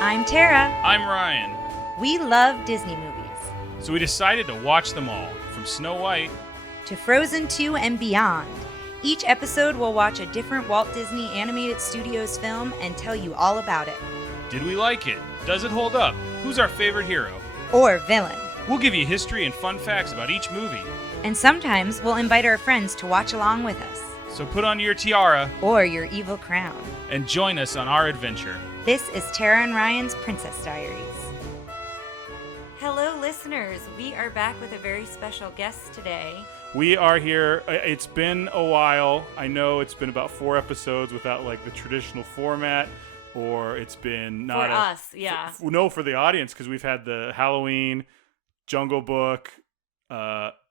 I'm Tara. I'm Ryan. We love Disney movies. So we decided to watch them all, from Snow White to Frozen 2 and beyond. Each episode will watch a different Walt Disney Animated Studios film and tell you all about it. Did we like it? Does it hold up? Who's our favorite hero? Or villain. We'll give you history and fun facts about each movie. And sometimes we'll invite our friends to watch along with us. So put on your tiara or your evil crown and join us on our adventure. This is Tara and Ryan's Princess Diaries. Hello, listeners. We are back with a very special guest today. We are here. It's been a while. I know it's been about 4 episodes without like the traditional format, or it's been not for us, yeah. No, for the audience, because we've had the Halloween, Jungle Book,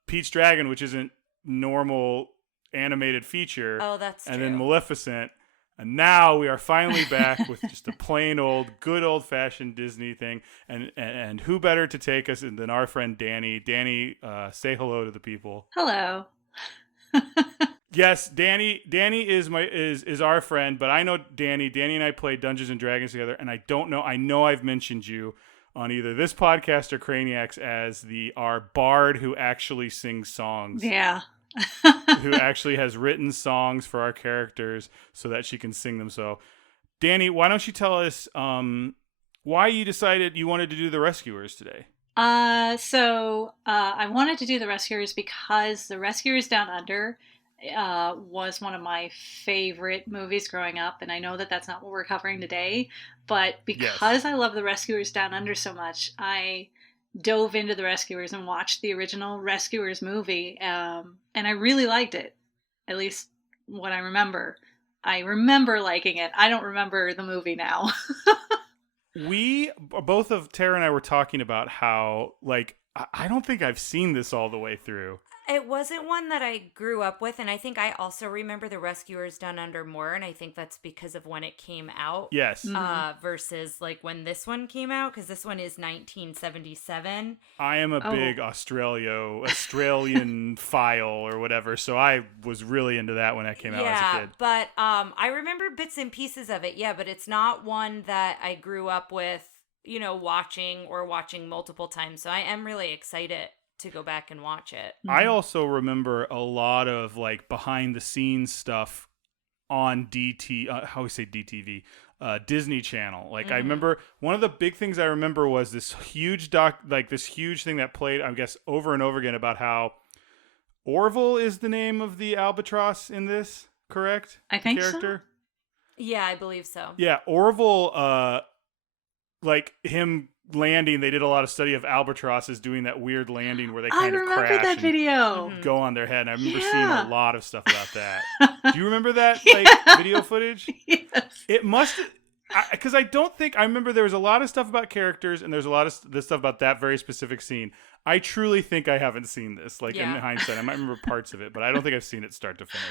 Pete's Dragon, which isn't normal animated feature. Oh, that's true. And then Maleficent. And now we are finally back with just a plain old, good old-fashioned Disney thing. And who better to take us than our friend Dani. Dani, say hello to the people. Hello. Yes, Dani is our friend, but I know Dani. Dani and I played Dungeons and Dragons together, and I know I've mentioned you on either this podcast or Craniacs as our bard who actually sings songs. Yeah. Who actually has written songs for our characters so that she can sing them. So, Dani, why don't you tell us why you decided you wanted to do The Rescuers today? So I wanted to do The Rescuers because The Rescuers Down Under was one of my favorite movies growing up, and I know that that's not what we're covering today, but because I love The Rescuers Down Under so much, I dove into The Rescuers and watched the original Rescuers movie, and I really liked it, at least what I remember. I remember liking it. I don't remember the movie now. Both of Tara and I were talking about how, like, I don't think I've seen this all the way through. It wasn't one that I grew up with, and I think I also remember The Rescuers Down Under more, and I think that's because of when it came out. Yes. Versus, like, when this one came out, because this one is 1977. I am a big Australian file or whatever, so I was really into that when that came out as a kid. But I remember bits and pieces of it, but it's not one that I grew up with, watching multiple times, so I am really excited to go back and watch it. I also remember a lot of like behind the scenes stuff on DTV, Disney Channel. Like I remember one of the big things I remember was this huge thing that played, I guess, over and over again about how Orville is the name of the albatross in this, correct? I think character? so. Yeah, I believe so. Yeah, Orville, like him landing, they did a lot of study of albatrosses doing that weird landing where they kind of crash. I remember that video. Go on their head. And I remember seeing a lot of stuff about that. Do you remember that video footage? Yes. It must, because I don't think I remember. There was a lot of stuff about characters, and there's a lot of this stuff about that very specific scene. I truly think I haven't seen this. Like in hindsight, I might remember parts of it, but I don't think I've seen it start to finish.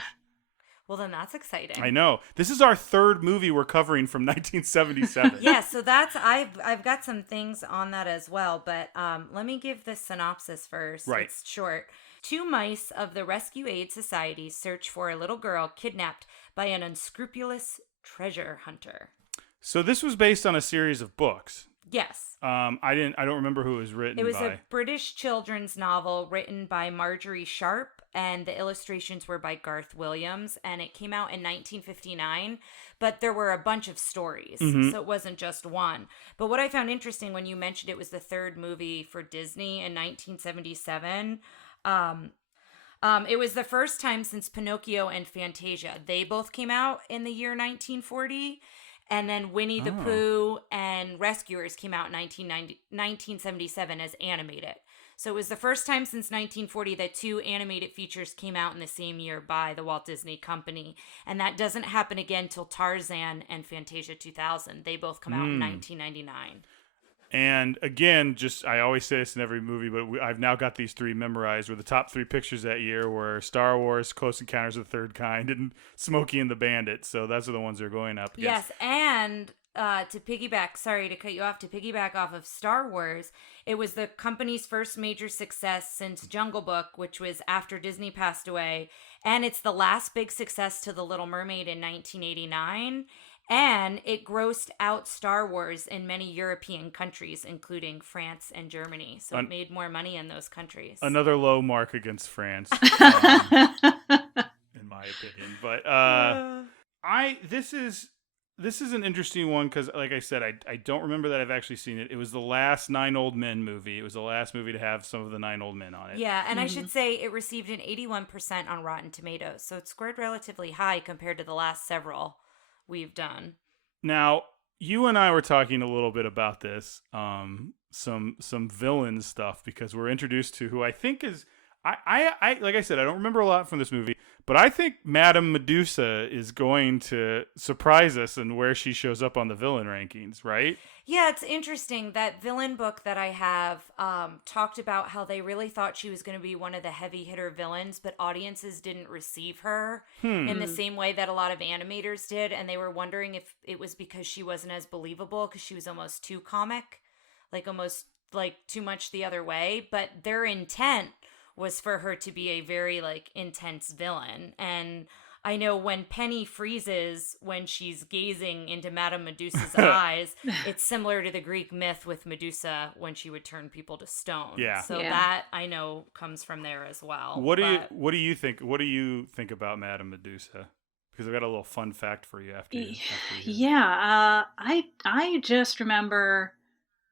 Well, then that's exciting. I know. This is our third movie we're covering from 1977. Yeah, so I've got some things on that as well, but let me give the synopsis first. Right. It's short. 2 mice of the Rescue Aid Society search for a little girl kidnapped by an unscrupulous treasure hunter. So this was based on a series of books. Yes. I don't remember who it was written by. It was a British children's novel written by Marjorie Sharp, and the illustrations were by Garth Williams, and it came out in 1959, but there were a bunch of stories, so it wasn't just one. But what I found interesting when you mentioned it was the third movie for Disney in 1977, it was the first time since Pinocchio and Fantasia. They both came out in the year 1940, and then Winnie the Pooh and Rescuers came out in 1977 as animated. So it was the first time since 1940 that 2 animated features came out in the same year by the Walt Disney Company. And that doesn't happen again till Tarzan and Fantasia 2000. They both come out in 1999. And again, I always say this in every movie, but I've now got these 3 memorized, where the top 3 pictures that year were Star Wars, Close Encounters of the Third Kind, and Smokey and the Bandit. So those are the ones they're going up against. Yes, and to piggyback, sorry to cut you off, to piggyback off of Star Wars, it was the company's first major success since Jungle Book, which was after Disney passed away. And it's the last big success to The Little Mermaid in 1989. And it grossed out Star Wars in many European countries, including France and Germany. So it made more money in those countries. Another low mark against France, in my opinion. But this is an interesting one because, like I said, I don't remember that I've actually seen it. It was the last Nine Old Men movie. It was the last movie to have some of the Nine Old Men on it. Yeah, and I should say it received an 81% on Rotten Tomatoes. So it scored relatively high compared to the last several we've done. Now, you and I were talking a little bit about this, some villain stuff, because we're introduced to who I think is, I like I said, I don't remember a lot from this movie, but I think Madame Medusa is going to surprise us in where she shows up on the villain rankings, right? Yeah, it's interesting. That villain book that I have talked about how they really thought she was going to be one of the heavy hitter villains, but audiences didn't receive her in the same way that a lot of animators did. And they were wondering if it was because she wasn't as believable because she was almost too comic, like almost like too much the other way. But their intent was for her to be a very like intense villain. And I know when Penny freezes when she's gazing into Madame Medusa's eyes, it's similar to the Greek myth with Medusa when she would turn people to stone. Yeah. So that I know comes from there as well. What do you think? What do you think about Madame Medusa? Because I've got a little fun fact for you after you. I just remember.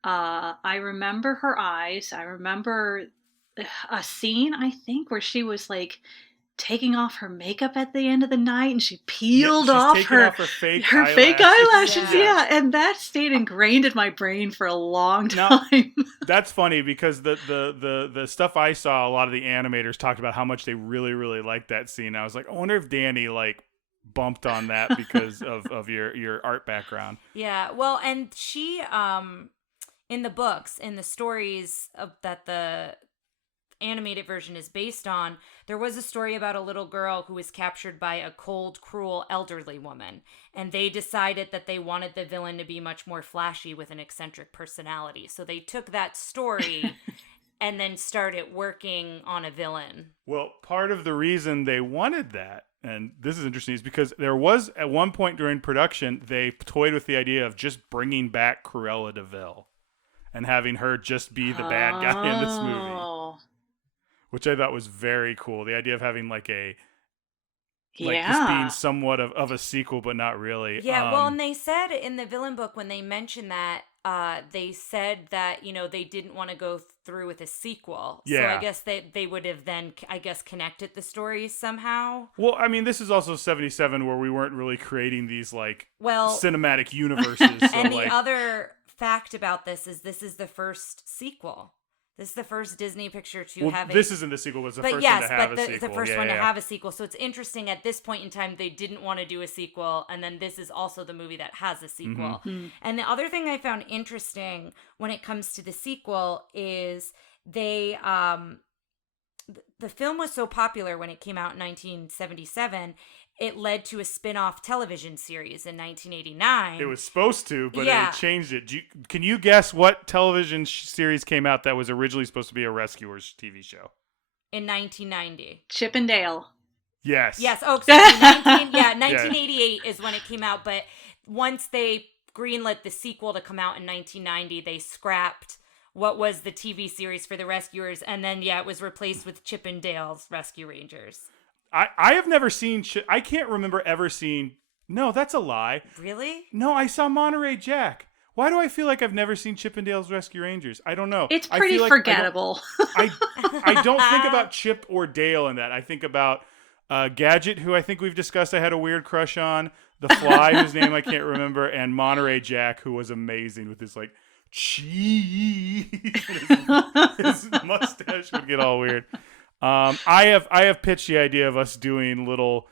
I remember her eyes. I remember a scene, I think, where she was like taking off her makeup at the end of the night and she peeled off her fake eyelashes. Yeah, and that stayed ingrained in my brain for a long time. Now, that's funny because the stuff I saw, a lot of the animators talked about how much they really, really liked that scene. I was like, I wonder if Dani like bumped on that because of your art background. Yeah, well, and she in the books, in the stories that the animated version is based on, there was a story about a little girl who was captured by a cold, cruel, elderly woman. And they decided that they wanted the villain to be much more flashy with an eccentric personality. So they took that story and then started working on a villain. Well, part of the reason they wanted that, and this is interesting, is because there was, at one point during production, they toyed with the idea of just bringing back Cruella de Vil and having her just be the bad guy in this movie. Which I thought was very cool. The idea of having like this being somewhat of a sequel, but not really. Yeah, well, and they said in the villain book when they mentioned that, they said that, you know, they didn't want to go through with a sequel. Yeah. So I guess they would have then, connected the stories somehow. Well, I mean, this is also 77 where we weren't really creating these cinematic universes. So, and the other fact about this is the first sequel. This is the first Disney picture to have a... This isn't the sequel, but it's the first one to have a sequel. The first one to have a sequel. So it's interesting, at this point in time, they didn't want to do a sequel, and then this is also the movie that has a sequel. Mm-hmm. And the other thing I found interesting when it comes to the sequel is they... the film was so popular when it came out in 1977... It led to a spin-off television series in 1989. It was supposed to, but they changed it. Can you guess what television series came out that was originally supposed to be a Rescuers TV show? In 1990. Chip and Dale. Yes. Yes. Oh, excuse me. 1988 is when it came out. But once they greenlit the sequel to come out in 1990, they scrapped what was the TV series for the Rescuers. And then, it was replaced with Chip and Dale's Rescue Rangers. I have never seen... I can't remember ever seeing... No, that's a lie. Really? No, I saw Monterey Jack. Why do I feel like I've never seen Chip and Dale's Rescue Rangers? I don't know. It's pretty forgettable. I don't think about Chip or Dale in that. I think about Gadget, who I think we've discussed I had a weird crush on. The Fly, whose name I can't remember. And Monterey Jack, who was amazing with his cheese. His mustache would get all weird. I have pitched the idea of us doing little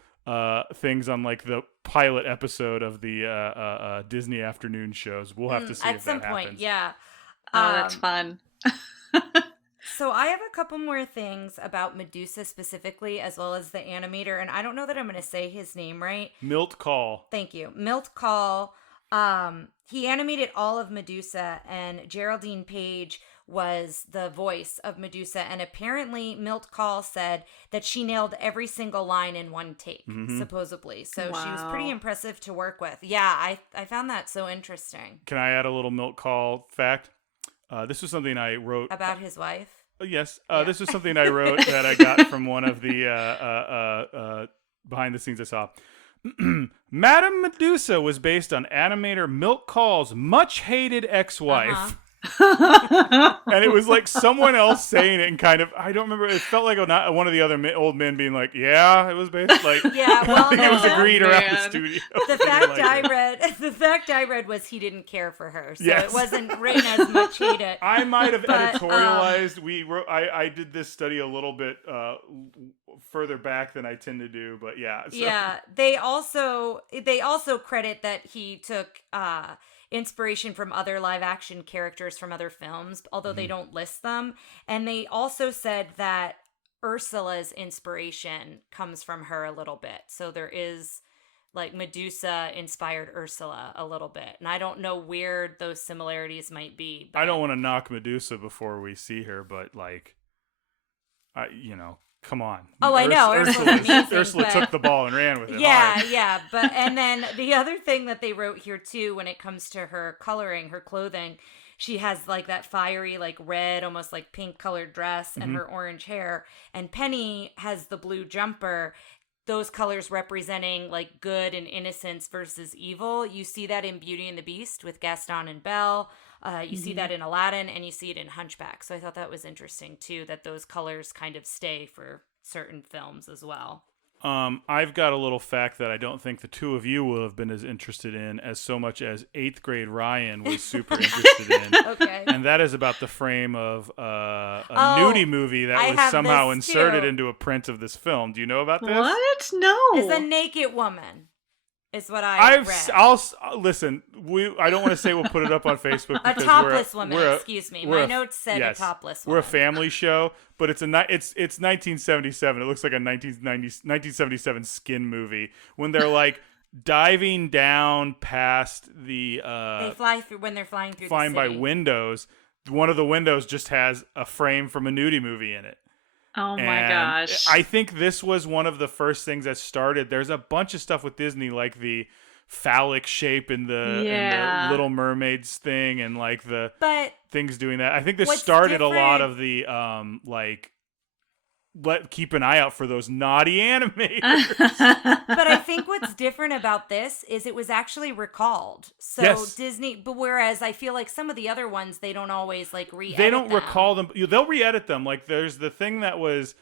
things on the pilot episode of the Disney afternoon shows. We'll have to see if that happens. At some point, yeah. Oh, that's fun. So I have a couple more things about Medusa specifically, as well as the animator, and I don't know that I'm going to say his name right. Milt Kahl. Thank you. Milt Kahl. He animated all of Medusa, and Geraldine Page was the voice of Medusa, and apparently Milt Kahl said that she nailed every single line in one take, supposedly. So she was pretty impressive to work with. Yeah, I found that so interesting. Can I add a little Milt Kahl fact? This was something I wrote About his wife? Yes, this was something I wrote that I got from one of the behind the scenes I saw. Madame Medusa was based on animator Milt Kahl's much hated ex-wife. And it was like someone else saying it, and kind of, I don't remember, it felt like one of the other old men being like, yeah, it was based like, yeah, well, I think it was agreed around the studio. The fact I read was he didn't care for her, so it wasn't written as much hated. I might have editorialized. I did this study a little bit further back than I tend to do, but yeah. So. Yeah, they also credit that he took inspiration from other live action characters from other films, although they don't list them. And they also said that Ursula's inspiration comes from her a little bit. So there is like Medusa inspired Ursula a little bit. And I don't know where those similarities might be. I don't want to knock Medusa before we see her, but like, come on. Oh, I know. Ursula took the ball and ran with it. Yeah, yeah. But and then the other thing that they wrote here too, when it comes to her coloring, her clothing, she has like that fiery, like red, almost like pink colored dress and her orange hair. And Penny has the blue jumper. Those colors representing like good and innocence versus evil. You see that in Beauty and the Beast with Gaston and Belle. You see that in Aladdin, and you see it in Hunchback. So I thought that was interesting too, that those colors kind of stay for certain films as well. I've got a little fact that I don't think the two of you will have been as interested in as so much as 8th grade Ryan was super interested in. Okay. And that is about the frame of a nudie movie that was somehow inserted into a print of this film. Do you know about this? What? No. It's a naked woman. Is what I've read. Listen. I don't want to say we'll put it up on Facebook. A topless woman. Excuse me. My notes said a topless woman. We're a family show, but it's 1977. It looks like a 1977 skin movie when they're like diving down past the. They fly through when they're flying through. Flying the city. by windows. One of the windows just has a frame from a nudie movie in it. Oh my gosh. I think this was one of the first things that started. There's a bunch of stuff with Disney, like the phallic shape in the Little Mermaids thing, and like the things doing that. I think this started a lot of the keep an eye out for those naughty animators. But I think what's different about this is it was actually recalled. So Disney, but whereas I feel like some of the other ones, they don't always like re-edit They don't them. recall them. They'll re-edit them. Like there's the thing that was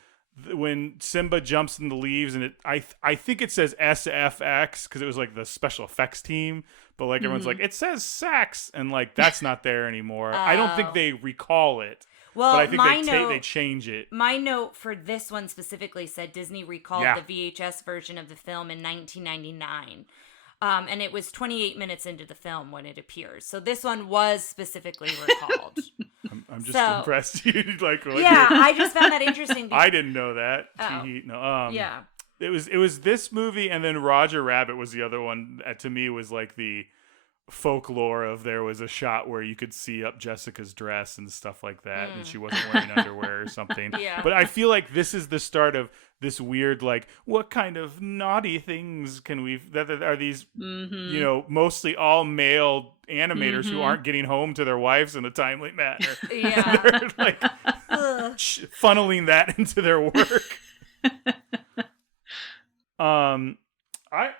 when Simba jumps in the leaves, and I think it says SFX because it was like the special effects team. But like everyone's like, it says sax, and like that's not there anymore. I don't think they recall it. Well, but I think they change it. My note for this one specifically said Disney recalled the VHS version of the film in 1999. And it was 28 minutes into the film when it appears. So this one was specifically recalled. I'm just impressed. I just found that interesting. I didn't know that. Yeah. It was this movie, and then Roger Rabbit was the other one that to me was like the folklore of there was a shot where you could see up Jessica's dress and stuff like that, and she wasn't wearing underwear or something. Yeah. But I feel like this is the start of this weird, like, what kind of naughty things can we that are these mostly all male animators who aren't getting home to their wives in a timely manner. Yeah. They're like funneling that into their work.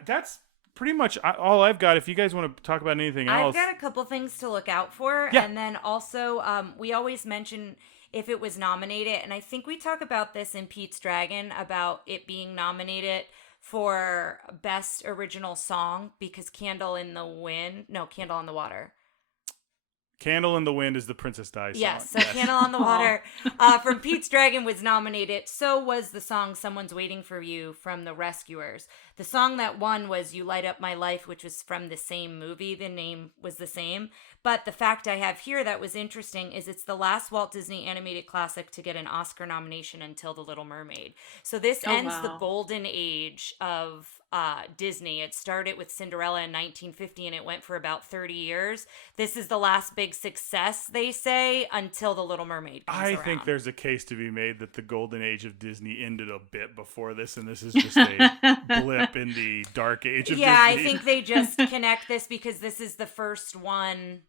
That's pretty much all I've got. If you guys want to talk about anything else. I've got a couple things to look out for. Yeah. And then also, we always mention if it was nominated. And I think we talk about this in Pete's Dragon about it being nominated for Best Original Song because Candle in the Water. Candle in the Wind is the Princess Di song. Yes, so Candle on the Water from Pete's Dragon was nominated. So was the song Someone's Waiting for You from The Rescuers. The song that won was You Light Up My Life, which was from the same movie. The name was the same. But the fact I have here that was interesting is it's the last Walt Disney animated classic to get an Oscar nomination until The Little Mermaid. So this ends the golden age of Disney. It started with Cinderella in 1950 and it went for about 30 years. This is the last big success, they say, until The Little Mermaid comes around. I think there's a case to be made that the golden age of Disney ended a bit before this, and this is just a blip in the dark age of Disney. Yeah, I think they just connect this because this is the first one.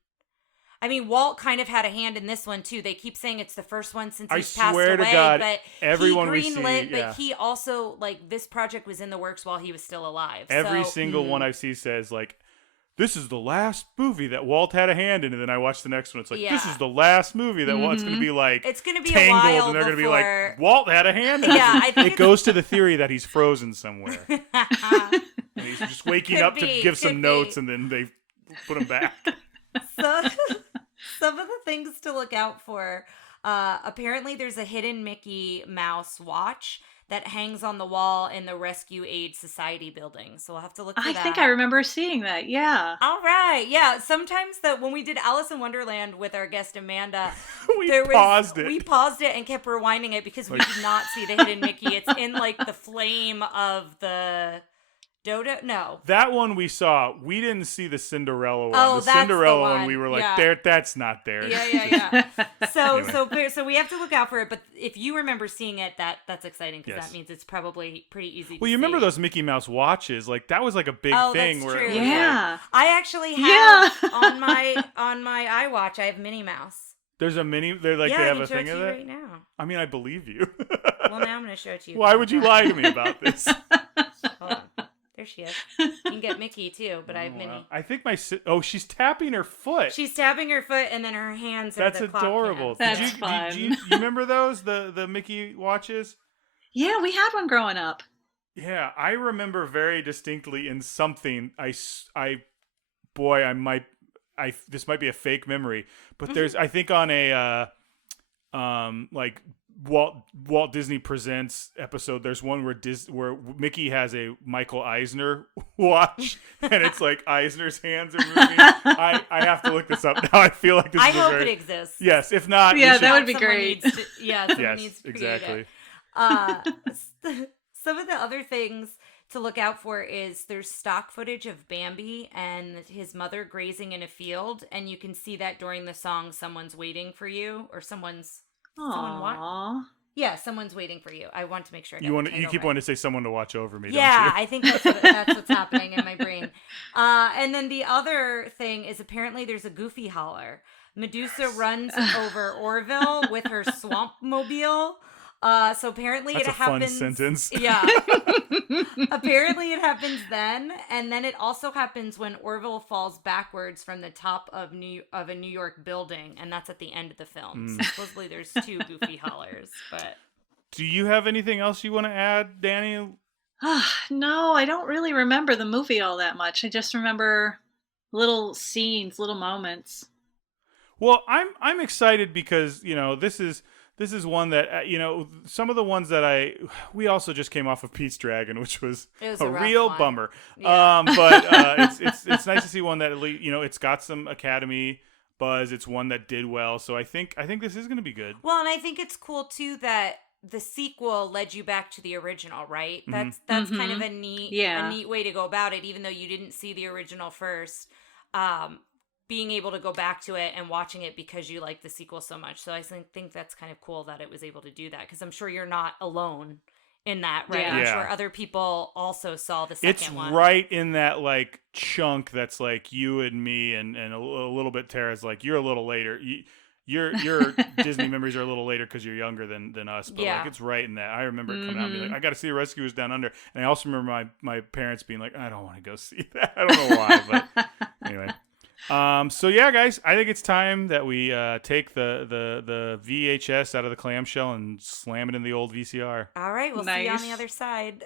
I mean, Walt kind of had a hand in this one, too. They keep saying it's the first one since he's passed away. I swear to God, but everyone he greenlit, we see, but he also, like, this project was in the works while he was still alive. Every single one I see says, like, this is the last movie that Walt had a hand in, and then I watch the next one. It's like, this is the last movie that Walt's going to be like, it's going to be Tangled, a while and they're going to be before... like, Walt had a hand in it. Yeah, I think it goes to the theory that he's frozen somewhere, and he's just waking up to give some notes, and then they put him back. So, some of the things to look out for. Apparently, there's a hidden Mickey Mouse watch that hangs on the wall in the Rescue Aid Society building. So we'll have to look for that. I think I remember seeing that, yeah. All right, yeah. Sometimes when we did Alice in Wonderland with our guest Amanda, we paused it and kept rewinding it because we did not see the hidden Mickey. It's in like the flame of the Dodo? No. That one we saw. We didn't see the Cinderella one. Oh, the Cinderella one we were like, that's not there. Yeah. So Anyway. so we have to look out for it. But if you remember seeing it, that's exciting because that means it's probably pretty easy to see. Well, you remember those Mickey Mouse watches? Like that was like a big thing. That's where true. It was like, I actually have on my iWatch. I have Minnie Mouse. There's a mini. They're like they have a thing of it right now. I mean, I believe you. Well, now I'm going to show it to you. Why would you lie to me about this? Hold on. There she is. You can get Mickey too, but I have Minnie. I think she's tapping her foot. She's tapping her foot, and then her hands are That's the clock adorable. hands. That's fun. You remember those the Mickey watches? Yeah, we had one growing up. Yeah, I remember very distinctly in something. This might be a fake memory, but there's I think on a like Walt Disney Presents episode, there's one where Mickey has a Michael Eisner watch, and it's like Eisner's hands are moving. I have to look this up now. I feel like this. I hope it exists. Yes, if not, that would be great. Someone needs to create exactly. it. Some of the other things to look out for is there's stock footage of Bambi and his mother grazing in a field, and you can see that during the song "Someone's Waiting for You" or someone's. Aww. Yeah, someone's waiting for you. I want to make sure. You keep wanting to say someone to watch over me. Yeah, don't you? I think that's what's happening in my brain. And then the other thing is apparently there's a Goofy holler. Medusa runs over Orville with her swamp mobile. So apparently that's it happens. Fun sentence. Yeah. Apparently it happens then, and then it also happens when Orville falls backwards from the top of a New York building, and that's at the end of the film. So supposedly there's two Goofy hollers. But do you have anything else you want to add, Dani? No, I don't really remember the movie all that much. I just remember little scenes, little moments. Well, I'm excited because this is one that some of the ones that we also just came off of Pete's Dragon, which was a real bummer. Yeah. But it's nice to see one that at least it's got some Academy buzz. It's one that did well, so I think this is going to be good. Well, and I think it's cool too that the sequel led you back to the original, right? That's kind of a neat way to go about it, even though you didn't see the original first. Being able to go back to it and watching it because you like the sequel so much. So I think that's kind of cool that it was able to do that, because I'm sure you're not alone in that, right? Yeah. I'm sure other people also saw the second one. It's right in that like chunk that's like you and me and a little bit Tara's like you're a little later. Your Disney memories are a little later because you're younger than us, but like it's right in that. I remember it coming out and being like, I got to see the Rescuers Down Under, and I also remember my parents being like, I don't want to go see that. I don't know why, but anyway. So yeah, guys, I think it's time that we take the VHS out of the clamshell and slam it in the old VCR. All right, we'll see you on the other side.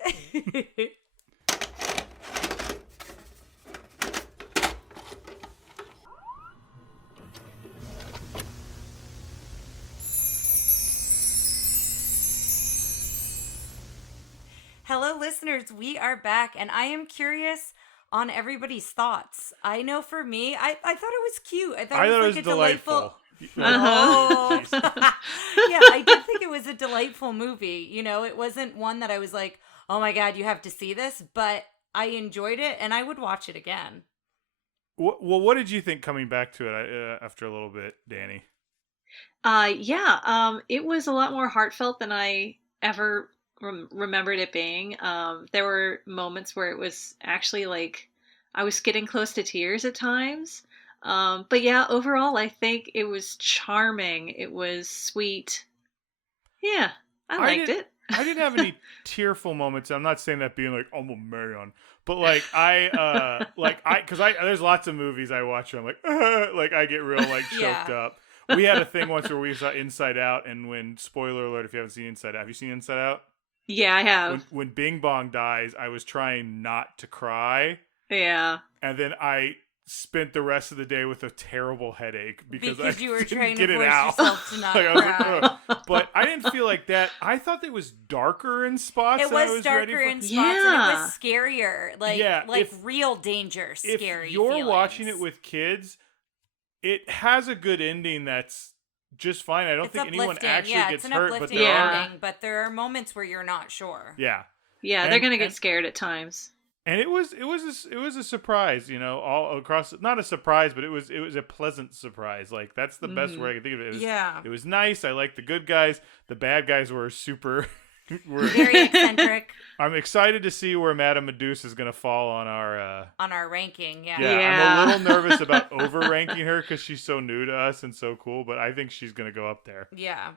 Hello, listeners. We are back, and I am curious on everybody's thoughts. I know for me, I thought it was cute. I thought it was like a delightful. Oh. Yeah, I did think it was a delightful movie. It wasn't one that I was like, oh my God, you have to see this. But I enjoyed it, and I would watch it again. Well, what did you think coming back to it after a little bit, Dani? It was a lot more heartfelt than I ever remembered it being. There were moments where it was actually like I was getting close to tears at times. But yeah, overall, I think it was charming. It was sweet. Yeah, I liked it. I didn't have any tearful moments. I'm not saying that being like, oh, I'm Marion. But like because there's lots of movies I watch where I'm like, like I get real like choked up. We had a thing once where we saw Inside Out, and when, spoiler alert, if you haven't seen Inside Out, have you seen Inside Out? Yeah, I have. When Bing Bong dies, I was trying not to cry. Yeah. And then I spent the rest of the day with a terrible headache because you were trying get to it force out. yourself to not Like, I was cry. like, ugh. But I didn't feel like that. I thought it was darker in spots. It than I was was ready darker for. in spots, and it was scarier. Like real danger, scary. If you're feelings. watching it with kids, it has a good ending that's just fine. I don't think anyone actually gets hurt, but ending, but there are moments where you're not sure. Yeah, they're gonna get scared at times. And it was a surprise, all across. Not a surprise, but it was a pleasant surprise. Like that's the best way I can think of it. It was nice. I liked the good guys. The bad guys were super. Very eccentric. I'm excited to see where Madame Medusa is going to fall on our ranking. Yeah, I'm a little nervous about over-ranking her because she's so new to us and so cool, but I think she's going to go up there. Yeah.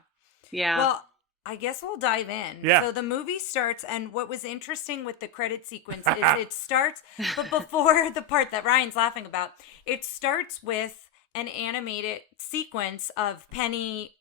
Well, I guess we'll dive in. Yeah. So the movie starts, and what was interesting with the credit sequence is it starts, but before the part that Ryan's laughing about, it starts with an animated sequence of Penny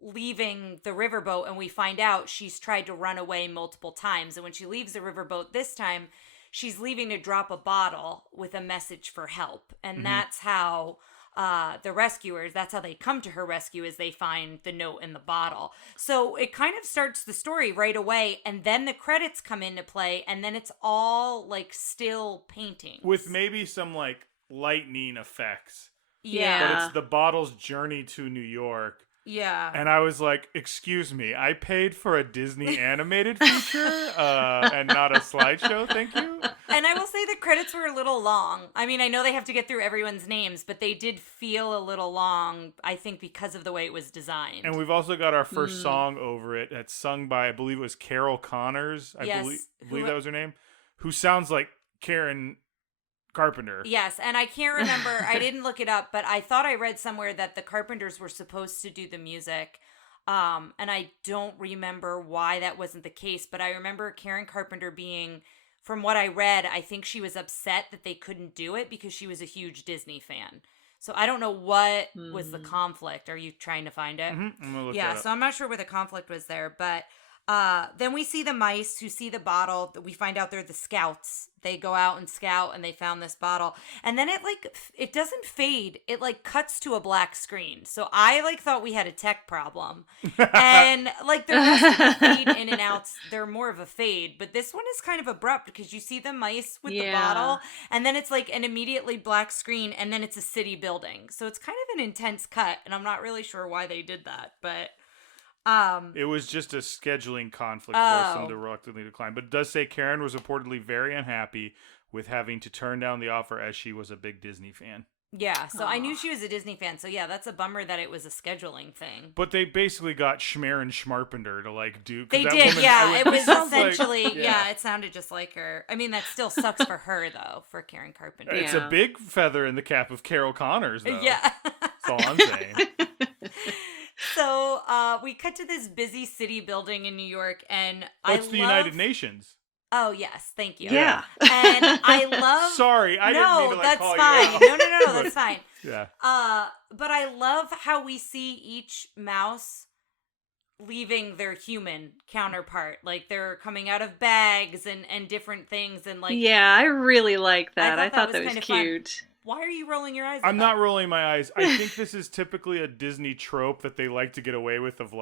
leaving the riverboat, and we find out she's tried to run away multiple times. And when she leaves the riverboat this time, she's leaving to drop a bottle with a message for help. And that's how the rescuers, that's how they come to her rescue, is they find the note in the bottle. So it kind of starts the story right away, and then the credits come into play, and then it's all like still paintings with maybe some like lightning effects. Yeah, but it's the bottle's journey to New York. Yeah. And I was like, excuse me, I paid for a Disney animated feature and not a slideshow, thank you. And I will say the credits were a little long. I mean, I know they have to get through everyone's names, but they did feel a little long, I think, because of the way it was designed. And we've also got our first song over it that's sung by, I believe it was Carol Connors. I believe that was her name. Who sounds like Karen Carpenter. Yes, and I can't remember, I didn't look it up, but I thought I read somewhere that the Carpenters were supposed to do the music, and I don't remember why that wasn't the case, but I remember Karen Carpenter being, from what I read, I think she was upset that they couldn't do it because she was a huge Disney fan. So I don't know what was the conflict. Are you trying to find it? I'm gonna look so I'm not sure where the conflict was there, but then we see the mice who see the bottle. We find out they're the scouts. They go out and scout, and they found this bottle. And then it doesn't fade. It cuts to a black screen. So I thought we had a tech problem. And the rest of the fade in and outs, they're more of a fade. But this one is kind of abrupt because you see the mice with the bottle, and then it's an immediately black screen, and then it's a city building. So it's kind of an intense cut, and I'm not really sure why they did that, but it was just a scheduling conflict forced them to reluctantly decline. But it does say Karen was reportedly very unhappy with having to turn down the offer as she was a big Disney fan. Yeah, so I knew she was a Disney fan. So yeah, that's a bummer that it was a scheduling thing. But they basically got Schmer and Schmarpender to do. They did, it was essentially, it sounded just like her. I mean, that still sucks for her though, for Karen Carpenter. It's a big feather in the cap of Carol Connors, though. Yeah, that's all I'm saying. So we cut to this busy city building in New York, and it's the United Nations. Oh, yes, thank you. Yeah. And I love... Sorry, I didn't mean to call fine. you out. No, that's fine. Yeah. But I love how we see each mouse leaving their human counterpart. They're coming out of bags and different things, and Yeah, I really like that. I thought that was cute. Fun. Why are you rolling your eyes? I'm not rolling my eyes. I think this is typically a Disney trope that they like to get away with of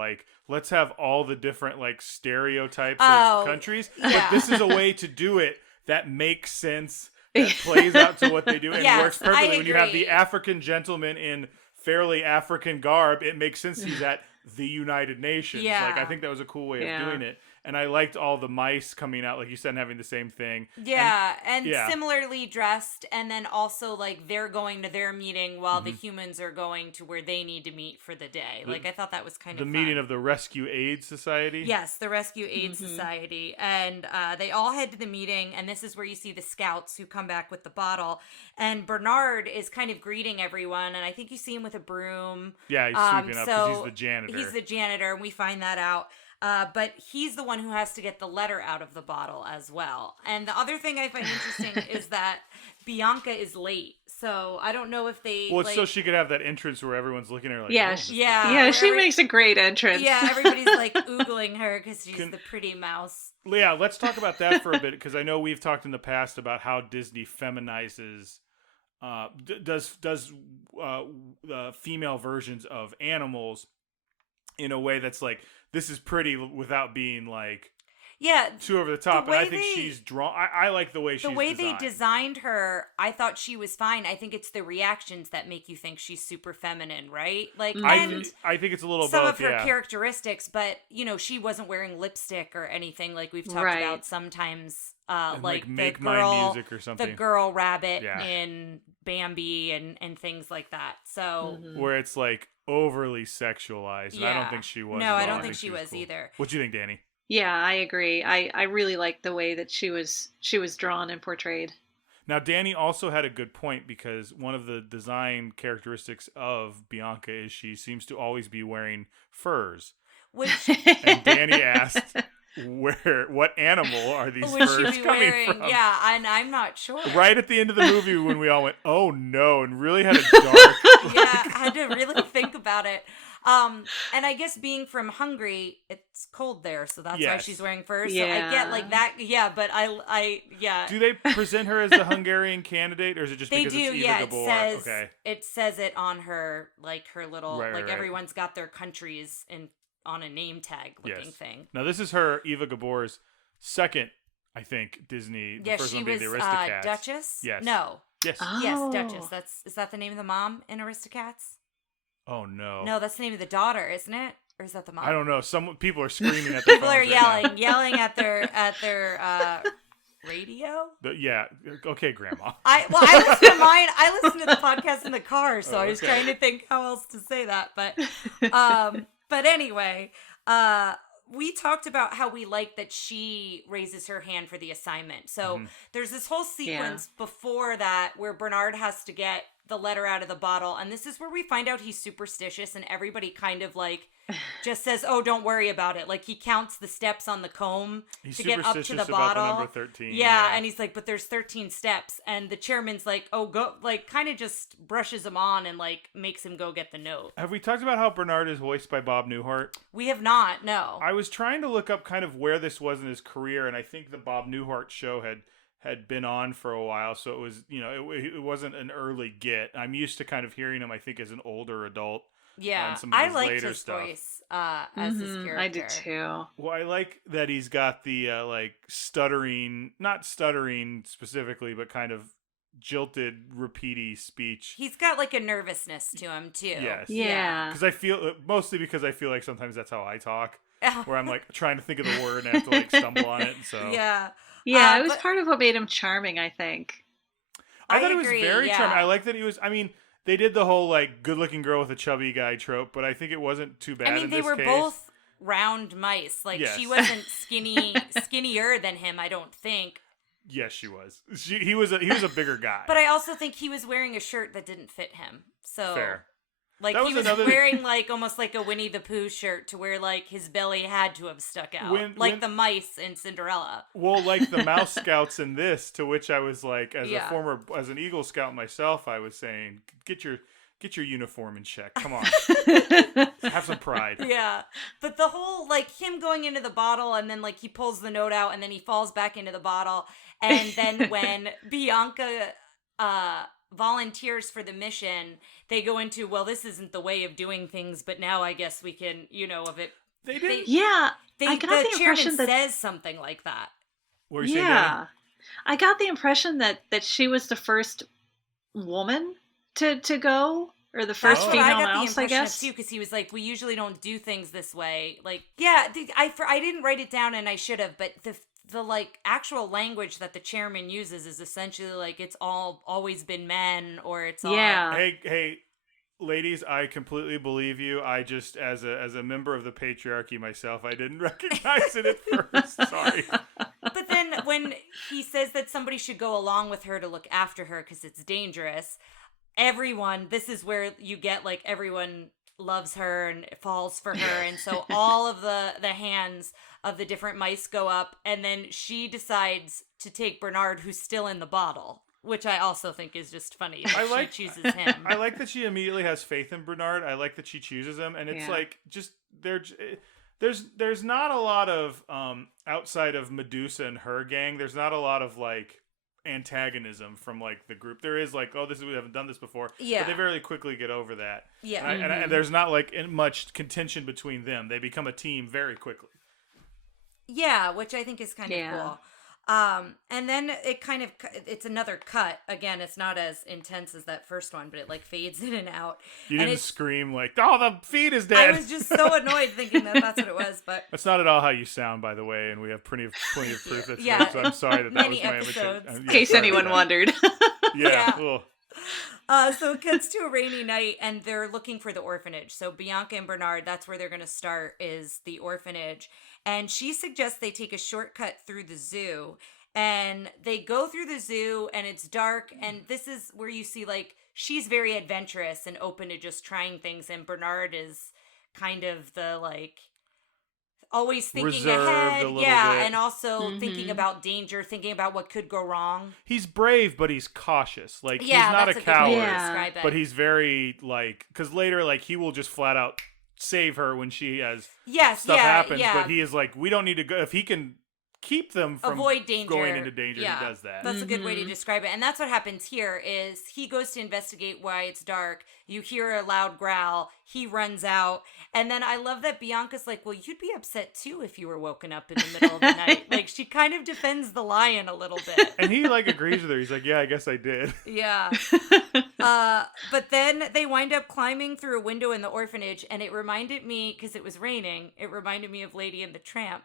let's have all the different stereotypes of countries. Yeah. But this is a way to do it that makes sense, that plays out to what they do and works perfectly. When you have the African gentleman in fairly African garb, it makes sense he's at the United Nations. Yeah. I think that was a cool way of doing it. and I liked all the mice coming out, like you said, and having the same thing. Yeah, and similarly dressed, and then also like they're going to their meeting while the humans are going to where they need to meet for the day. Like I thought that was kind of fun. The meeting of the Rescue Aid Society. Yes, the Rescue Aid Society, and they all head to the meeting, and this is where you see the scouts who come back with the bottle, and Bernard is kind of greeting everyone, and I think you see him with a broom. Yeah, he's sweeping up because he's the janitor. He's the janitor, and we find that out. But he's the one who has to get the letter out of the bottle as well. And the other thing I find interesting is that Bianca is late. So I don't know if they... Well, it's so she could have that entrance where everyone's looking at her like... Yeah, she makes a great entrance. Yeah, everybody's like oogling her because she's the pretty mouse. Yeah, let's talk about that for a bit, because I know we've talked in the past about how Disney feminizes... does female versions of animals in a way that's like, this is pretty without being like too over the top. And I think she's drawn. I like the way she's designed. They designed her. I thought she was fine. I think it's the reactions that make you think she's super feminine, right? Like, I think it's a little some both, of her characteristics, but she wasn't wearing lipstick or anything like we've talked about sometimes. Like Make the girl, My Music or something. The girl rabbit in Bambi and things like that. So where it's like overly sexualized. And I don't think she was. No, I don't think she was cool either. What do you think, Dani? Yeah, I agree. I really like the way that she was drawn and portrayed. Now, Dani also had a good point, because one of the design characteristics of Bianca is she seems to always be wearing furs. Which and Dani asked, what animal are these furs coming from? Yeah, and I'm not sure. Right at the end of the movie when we all went, oh no, and really had a dark... I had to really think about it. And I guess being from Hungary, it's cold there, so that's why she's wearing furs. Yeah. So I get like that. Yeah, but I. Do they present her as the Hungarian candidate, or is it just because it's Eva Gabor? It says it on her, like her little, right. Everyone's got their countries on a name tag looking thing. Now this is her, Eva Gabor's second, I think, Disney. The first one being the Aristocats. Duchess. Yes. No. Yes. Oh. Yes, Duchess. Is that the name of the mom in Aristocats? Oh no. No, that's the name of the daughter, isn't it? Or is that the mom? I don't know. Some people are screaming at their people are phones yelling at their radio. Okay, Grandma. I listen to mine. I listen to the podcast in the car, so I was trying to think how else to say that. But anyway, we talked about how we like that she raises her hand for the assignment. So there's this whole sequence before that where Bernard has to get the letter out of the bottle, and this is where we find out he's superstitious, and everybody kind of like just says, oh, don't worry about it. Like, he counts the steps on the comb to get up to the bottle. About the number 13. Yeah, and he's like, but there's 13 steps, and the chairman's like, oh, go, like, kind of just brushes him on and like makes him go get the note. Have we talked about how Bernard is voiced by Bob Newhart? We have not, no. I was trying to look up kind of where this was in his career, and I think the Bob Newhart show had been on for a while, so it was, it wasn't an early get. I'm used to kind of hearing him, I think, as an older adult. Yeah, some of I his liked later his stuff. voice as his character. I did too. Well, I like that he's got the like stuttering, not stuttering specifically, but kind of jilted, repeaty speech. He's got like a nervousness to him too. Yes. Yeah. Mostly because I feel like sometimes that's how I talk, where I'm like trying to think of the word and I have to like stumble on it. So yeah, it was part of what made him charming, I think. I thought he was very charming. I like that he was. I mean, they did the whole like good-looking girl with a chubby guy trope, but I think it wasn't too bad. I mean, they were both round mice. Like she wasn't skinnier than him. I don't think. Yes, she was. He was a bigger guy. But I also think he was wearing a shirt that didn't fit him. So fair. Like he was wearing like almost like a Winnie the Pooh shirt to where like his belly had to have stuck out, the mice in Cinderella. Well, like the Mouse Scouts in this, to which I was like, as an Eagle Scout myself, I was saying, get your uniform in check. Come on, have some pride. Yeah, but the whole like him going into the bottle and then like he pulls the note out and then he falls back into the bottle, and then when Bianca volunteers for the mission, they go into, well, this isn't the way of doing things, but now I guess we can, of it. They did. I got the impression that says something like that. What are you saying, Dani? I got the impression that she was the first woman to go Or the first That's female what I got the mouse, I impression of guess. too, because he was like, we usually don't do things this way. Like, yeah, I didn't write it down, and I should have, but the like actual language that the chairman uses is essentially like it's always been men, or it's all Yeah. Hey, ladies, I completely believe you. I just, as a member of the patriarchy myself, I didn't recognize it at first. Sorry. But then when he says that somebody should go along with her to look after her because it's dangerous, this is where you get like everyone loves her and falls for her, and so all of the hands of the different mice go up, and then she decides to take Bernard, who's still in the bottle, which I also think is just funny. She chooses him. I like that she immediately has faith in Bernard. I like that she chooses him, and it's like just there's not a lot of outside of Medusa and her gang. There's not a lot of like antagonism from like the group. There is like, we haven't done this before, but they very quickly get over that. And there's not like much contention between them. They become a team very quickly. Yeah, which I think is kind of cool. And then it's another cut. Again, it's not as intense as that first one, but it like fades in and out. You didn't scream like, "Oh, the feed is dead." I was just so annoyed thinking that that's what it was, but that's not at all how you sound, by the way, and we have plenty of proof that's true, so I'm sorry that was my episodes. imitation. In case anyone wondered. So it cuts to a rainy night, and they're looking for the orphanage. So Bianca and Bernard, that's where they're going to start, is the orphanage. And she suggests they take a shortcut through the zoo. And they go through the zoo, and it's dark. And this is where you see, like, she's very adventurous and open to just trying things. And Bernard is kind of the, like, always thinking reserved ahead. A little bit. And also thinking about danger, thinking about what could go wrong. He's brave, but he's cautious. Like, he's not a coward, but he's very, like, because later, like, he will just flat out save her when she has stuff happens, but he is like, we don't need to go. If he can keep them from avoid danger, going into danger, he does that. That's a good way to describe it. And that's what happens here is he goes to investigate why it's dark. You hear a loud growl. He runs out. And then I love that Bianca's like, well, you'd be upset too if you were woken up in the middle of the night. Like, she kind of defends the lion a little bit. And he like agrees with her. He's like, yeah, I guess I did. Yeah. But then they wind up climbing through a window in the orphanage, and it reminded me, because it was raining, it reminded me of Lady and the Tramp.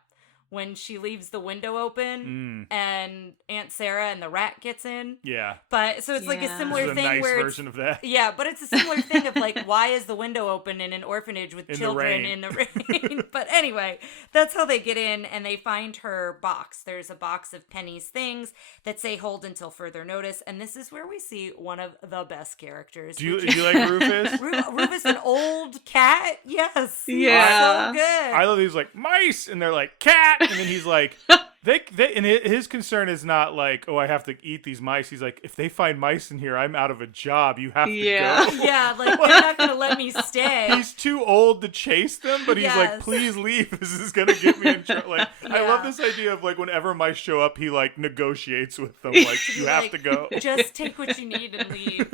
When she leaves the window open and Aunt Sarah and the rat gets in. Yeah. But so it's like a similar thing nice where version of that. Yeah, but it's a similar thing of like, why is the window open in an orphanage with children in the rain? But anyway, that's how they get in, and they find her box. There's a box of Penny's things that say hold until further notice, and this is where we see one of the best characters. Do you like Rufus? Rufus, an old cat? Yes. Yeah. So good. I love these like mice, and they're like cat. And then he's like, and his concern is not like, oh, I have to eat these mice. He's like, if they find mice in here, I'm out of a job. You have to go. Yeah, like, they're not going to let me stay. He's too old to chase them, but he's like, please leave. This is going to get me in trouble. Like, I love this idea of like, whenever mice show up, he like negotiates with them. Like, you have to go. Just take what you need and leave.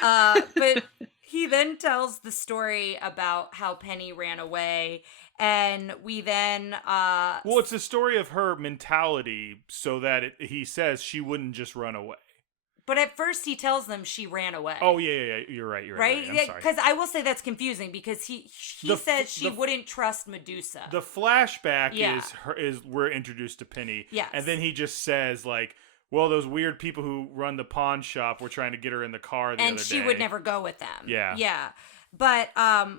But he then tells the story about how Penny ran away. And we then... well, it's the story of her mentality so that he says she wouldn't just run away. But at first he tells them she ran away. Oh, yeah. You're right. Right? I'm sorry. Because I will say that's confusing because he says she wouldn't trust Medusa. The flashback is we're introduced to Penny. Yes. And then he just says, like, well, those weird people who run the pawn shop were trying to get her in the car the other day. And she would never go with them. Yeah. Yeah. But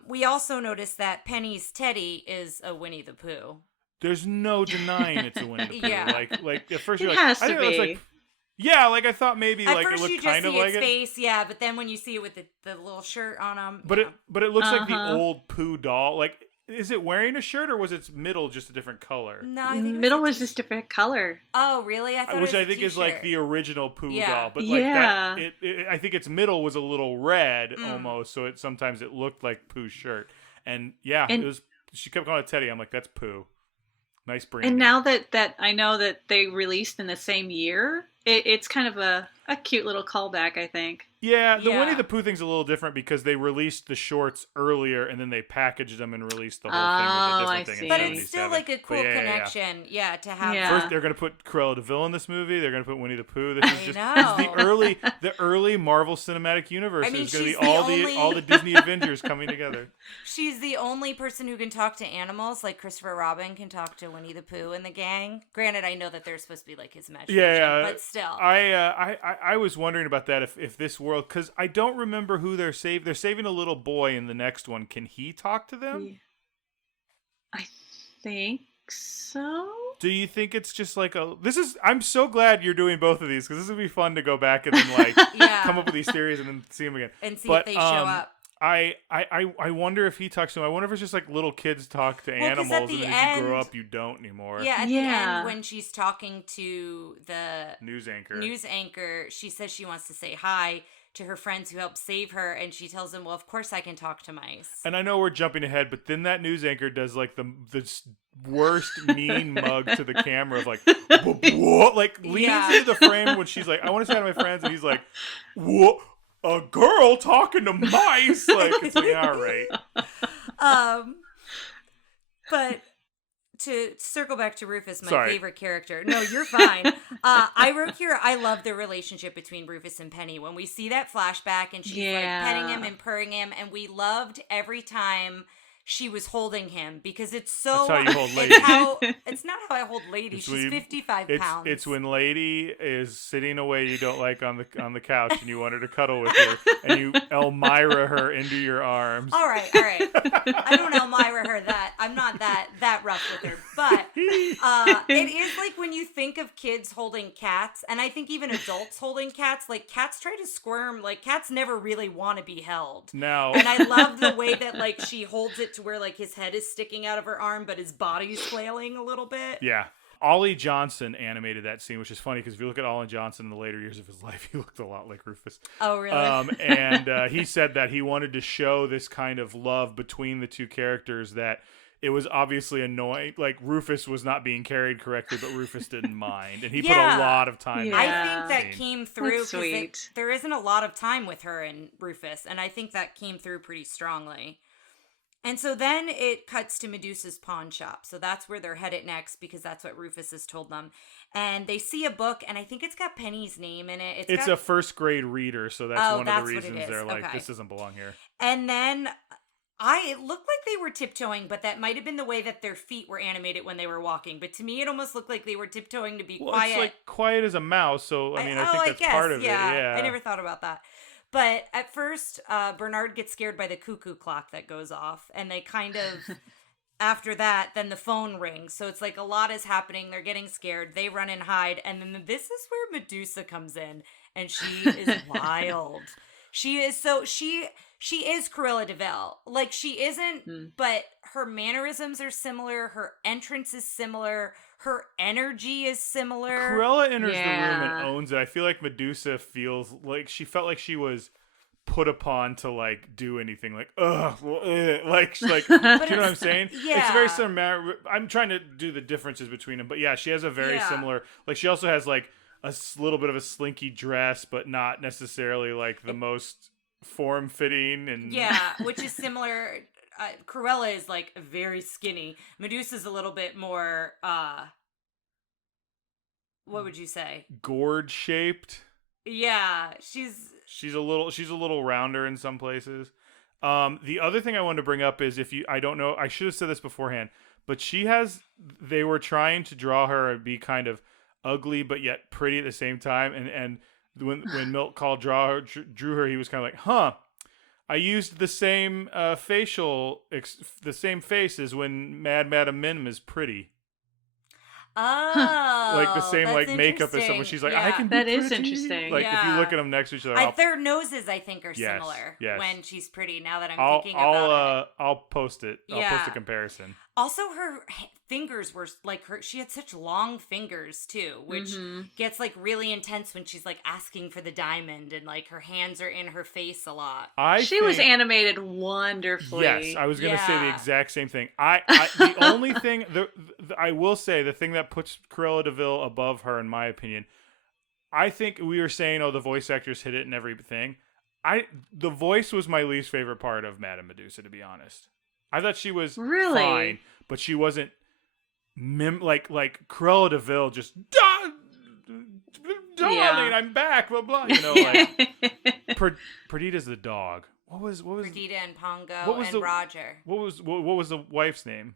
we also noticed that Penny's Teddy is a Winnie the Pooh. There's no denying it's a Winnie the Pooh. Yeah. Like at first you're it like, has I to think it looks be. like, yeah, like I thought maybe at like first it looked you just kind of see like its it. face, yeah, but then when you see it with the little shirt on him, But it looks like the Uh-huh. old Pooh doll. Like, is it wearing a shirt or was its middle just a different color? No, I think Middle was just a different color. Oh, really? I thought Which it was I think a is like t-shirt. the original Pooh Yeah. doll, but like Yeah. that, I think its middle was a little red almost, so sometimes it looked like Pooh's shirt. And yeah, it was. She kept calling it Teddy. I'm like, that's Pooh. Nice brand. And now that I know that they released in the same year, it's kind of a cute little callback, I think. Yeah, the Yeah. Winnie the Pooh thing's a little different because they released the shorts earlier and then they packaged them and released the whole thing as a different I thing. see. In But 77. it's still like a cool But yeah. connection, to have. Yeah. First, they're going to put Cruella de Vil in this movie. They're going to put Winnie the Pooh. This is I just this is know. the early Marvel Cinematic Universe. I mean, It's going to she's be the all only- the Disney Avengers coming together. She's the only person who can talk to animals, like Christopher Robin can talk to Winnie the Pooh and the gang. Granted, I know that they're supposed to be like his imagination, Yeah, but still. I was wondering about that if this world, because I don't remember who they're saving. They're saving a little boy in the next one. Can he talk to them? I think so. Do you think it's just like I'm so glad you're doing both of these because this would be fun to go back and then like Yeah. come up with these theories and then see them again. And see But, if they show up. I wonder if he talks to them. I wonder if it's just like little kids talk to 'cause animals at and the then as you grow end- up you don't anymore. Yeah, at the Yeah. end when she's talking to the News anchor. news anchor, she says she wants to say hi to her friends who helped save her, and she tells them, well, of course I can talk to mice. And I know we're jumping ahead, but then that news anchor does like the worst mean mug to the camera of like, what? Like leans Yeah. into the frame when she's like, I want to say hi to my friends, and he's like, what? A girl talking to mice? Like it's like, all right. But to circle back to Rufus, my Sorry. favorite character. No, you're fine. I wrote here, I love the relationship between Rufus and Penny. When we see that flashback and she's like petting him and purring him, and we loved every time she was holding him because it's so. That's how you hold ladies. It's not how I hold ladies. It's She's when- 55 pounds. It's when lady is sitting away you don't like on the couch and you want her to cuddle with you and you Elmira her into your arms. All right. I don't Elmira her that. I'm not that rough with her. But it is like when you think of kids holding cats, and I think even adults holding cats, like cats try to squirm. Like cats never really want to be held. Now, And I love the way that like she holds it to where like his head is sticking out of her arm, but his body's flailing a little bit. yeah. Ollie Johnson animated that scene, which is funny because if you look at Ollie Johnson in the later years of his life, he looked a lot like Rufus. Oh, really? And he said that he wanted to show this kind of love between the two characters that it was obviously annoying. Like Rufus was not being carried correctly, but Rufus didn't mind. And he put Yeah. a lot of time Yeah. into I that think that scene. came through That's sweet. there isn't a lot of time with her and Rufus, and I think that came through pretty strongly. And so then it cuts to Medusa's pawn shop. So that's where they're headed next because that's what Rufus has told them. And they see a book, and I think it's got Penny's name in it. It's got, a first grade reader, so that's Oh, one that's of the what it reasons is. they're like, Okay. this doesn't belong here. And then it looked like they were tiptoeing, but that might have been the way that their feet were animated when they were walking. But to me, it almost looked like they were tiptoeing to be Well, quiet. it's like quiet as a mouse, so I mean, I think that's guess, part of it. Yeah, I never thought about that. But at first, Bernard gets scared by the cuckoo clock that goes off, and they kind of, after that, then the phone rings. So it's like a lot is happening. They're getting scared. They run and hide, and then this is where Medusa comes in, and she is wild. She is Cruella de Vil. Like she isn't, but her mannerisms are similar. Her entrance is similar. Her energy is similar. Cruella enters the room Yeah. and owns it. I feel like Medusa feels like she felt like she was put upon to like do anything. Like like do you know what I'm saying? Yeah. It's very similar. I'm trying to do the differences between them, but yeah, she has a very Yeah. similar. Like she also has like a little bit of a slinky dress, but not necessarily like the most form fitting and Yeah, which is similar. Cruella is like very skinny. Medusa's a little bit more. What would you say? gourd shaped. Yeah, she's a little rounder in some places. The other thing I wanted to bring up is I don't know, I should have said this beforehand, but they were trying to draw her and be kind of ugly but yet pretty at the same time. And when Milt Call drew her, he was kind of like, huh, I used the same the same face as when Madam Mim is pretty. oh, Like the same that's like makeup as someone. interesting. She's like, Yeah. I can be That is pretty. interesting. Like if you Yeah. look at them next to each other, Their noses, I think, are Yes, similar yes. when she's pretty. Now that I'm I'll thinking about it. I'll post it. I'll post a Yeah. comparison. Also, her fingers were like she had such long fingers too, which gets like really intense when she's like asking for the diamond and like her hands are in her face a lot. She was animated wonderfully. Yes, I was going to say the Yeah. exact same thing. The only thing I will say, the thing that puts Cruella de Vil above her, in my opinion, I think we were saying, the voice actors hit it and everything. The voice was my least favorite part of Madame Medusa, to be honest. I thought she was fine, but she wasn't like Cruella de Vil just darling, I'm back, blah blah. Perdita's the dog. What was Perdita and Pongo and Roger. What was the wife's name?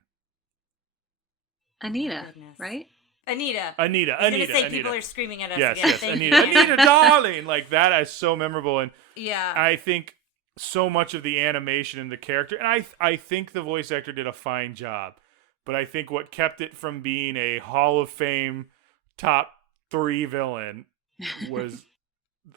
Anita, right? Anita. I was gonna say people are screaming at us again. Yes, Anita, darling, like that is so memorable, and yeah, I think so much of the animation and the character, and I think the voice actor did a fine job, but I think what kept it from being a Hall of Fame top 3 villain was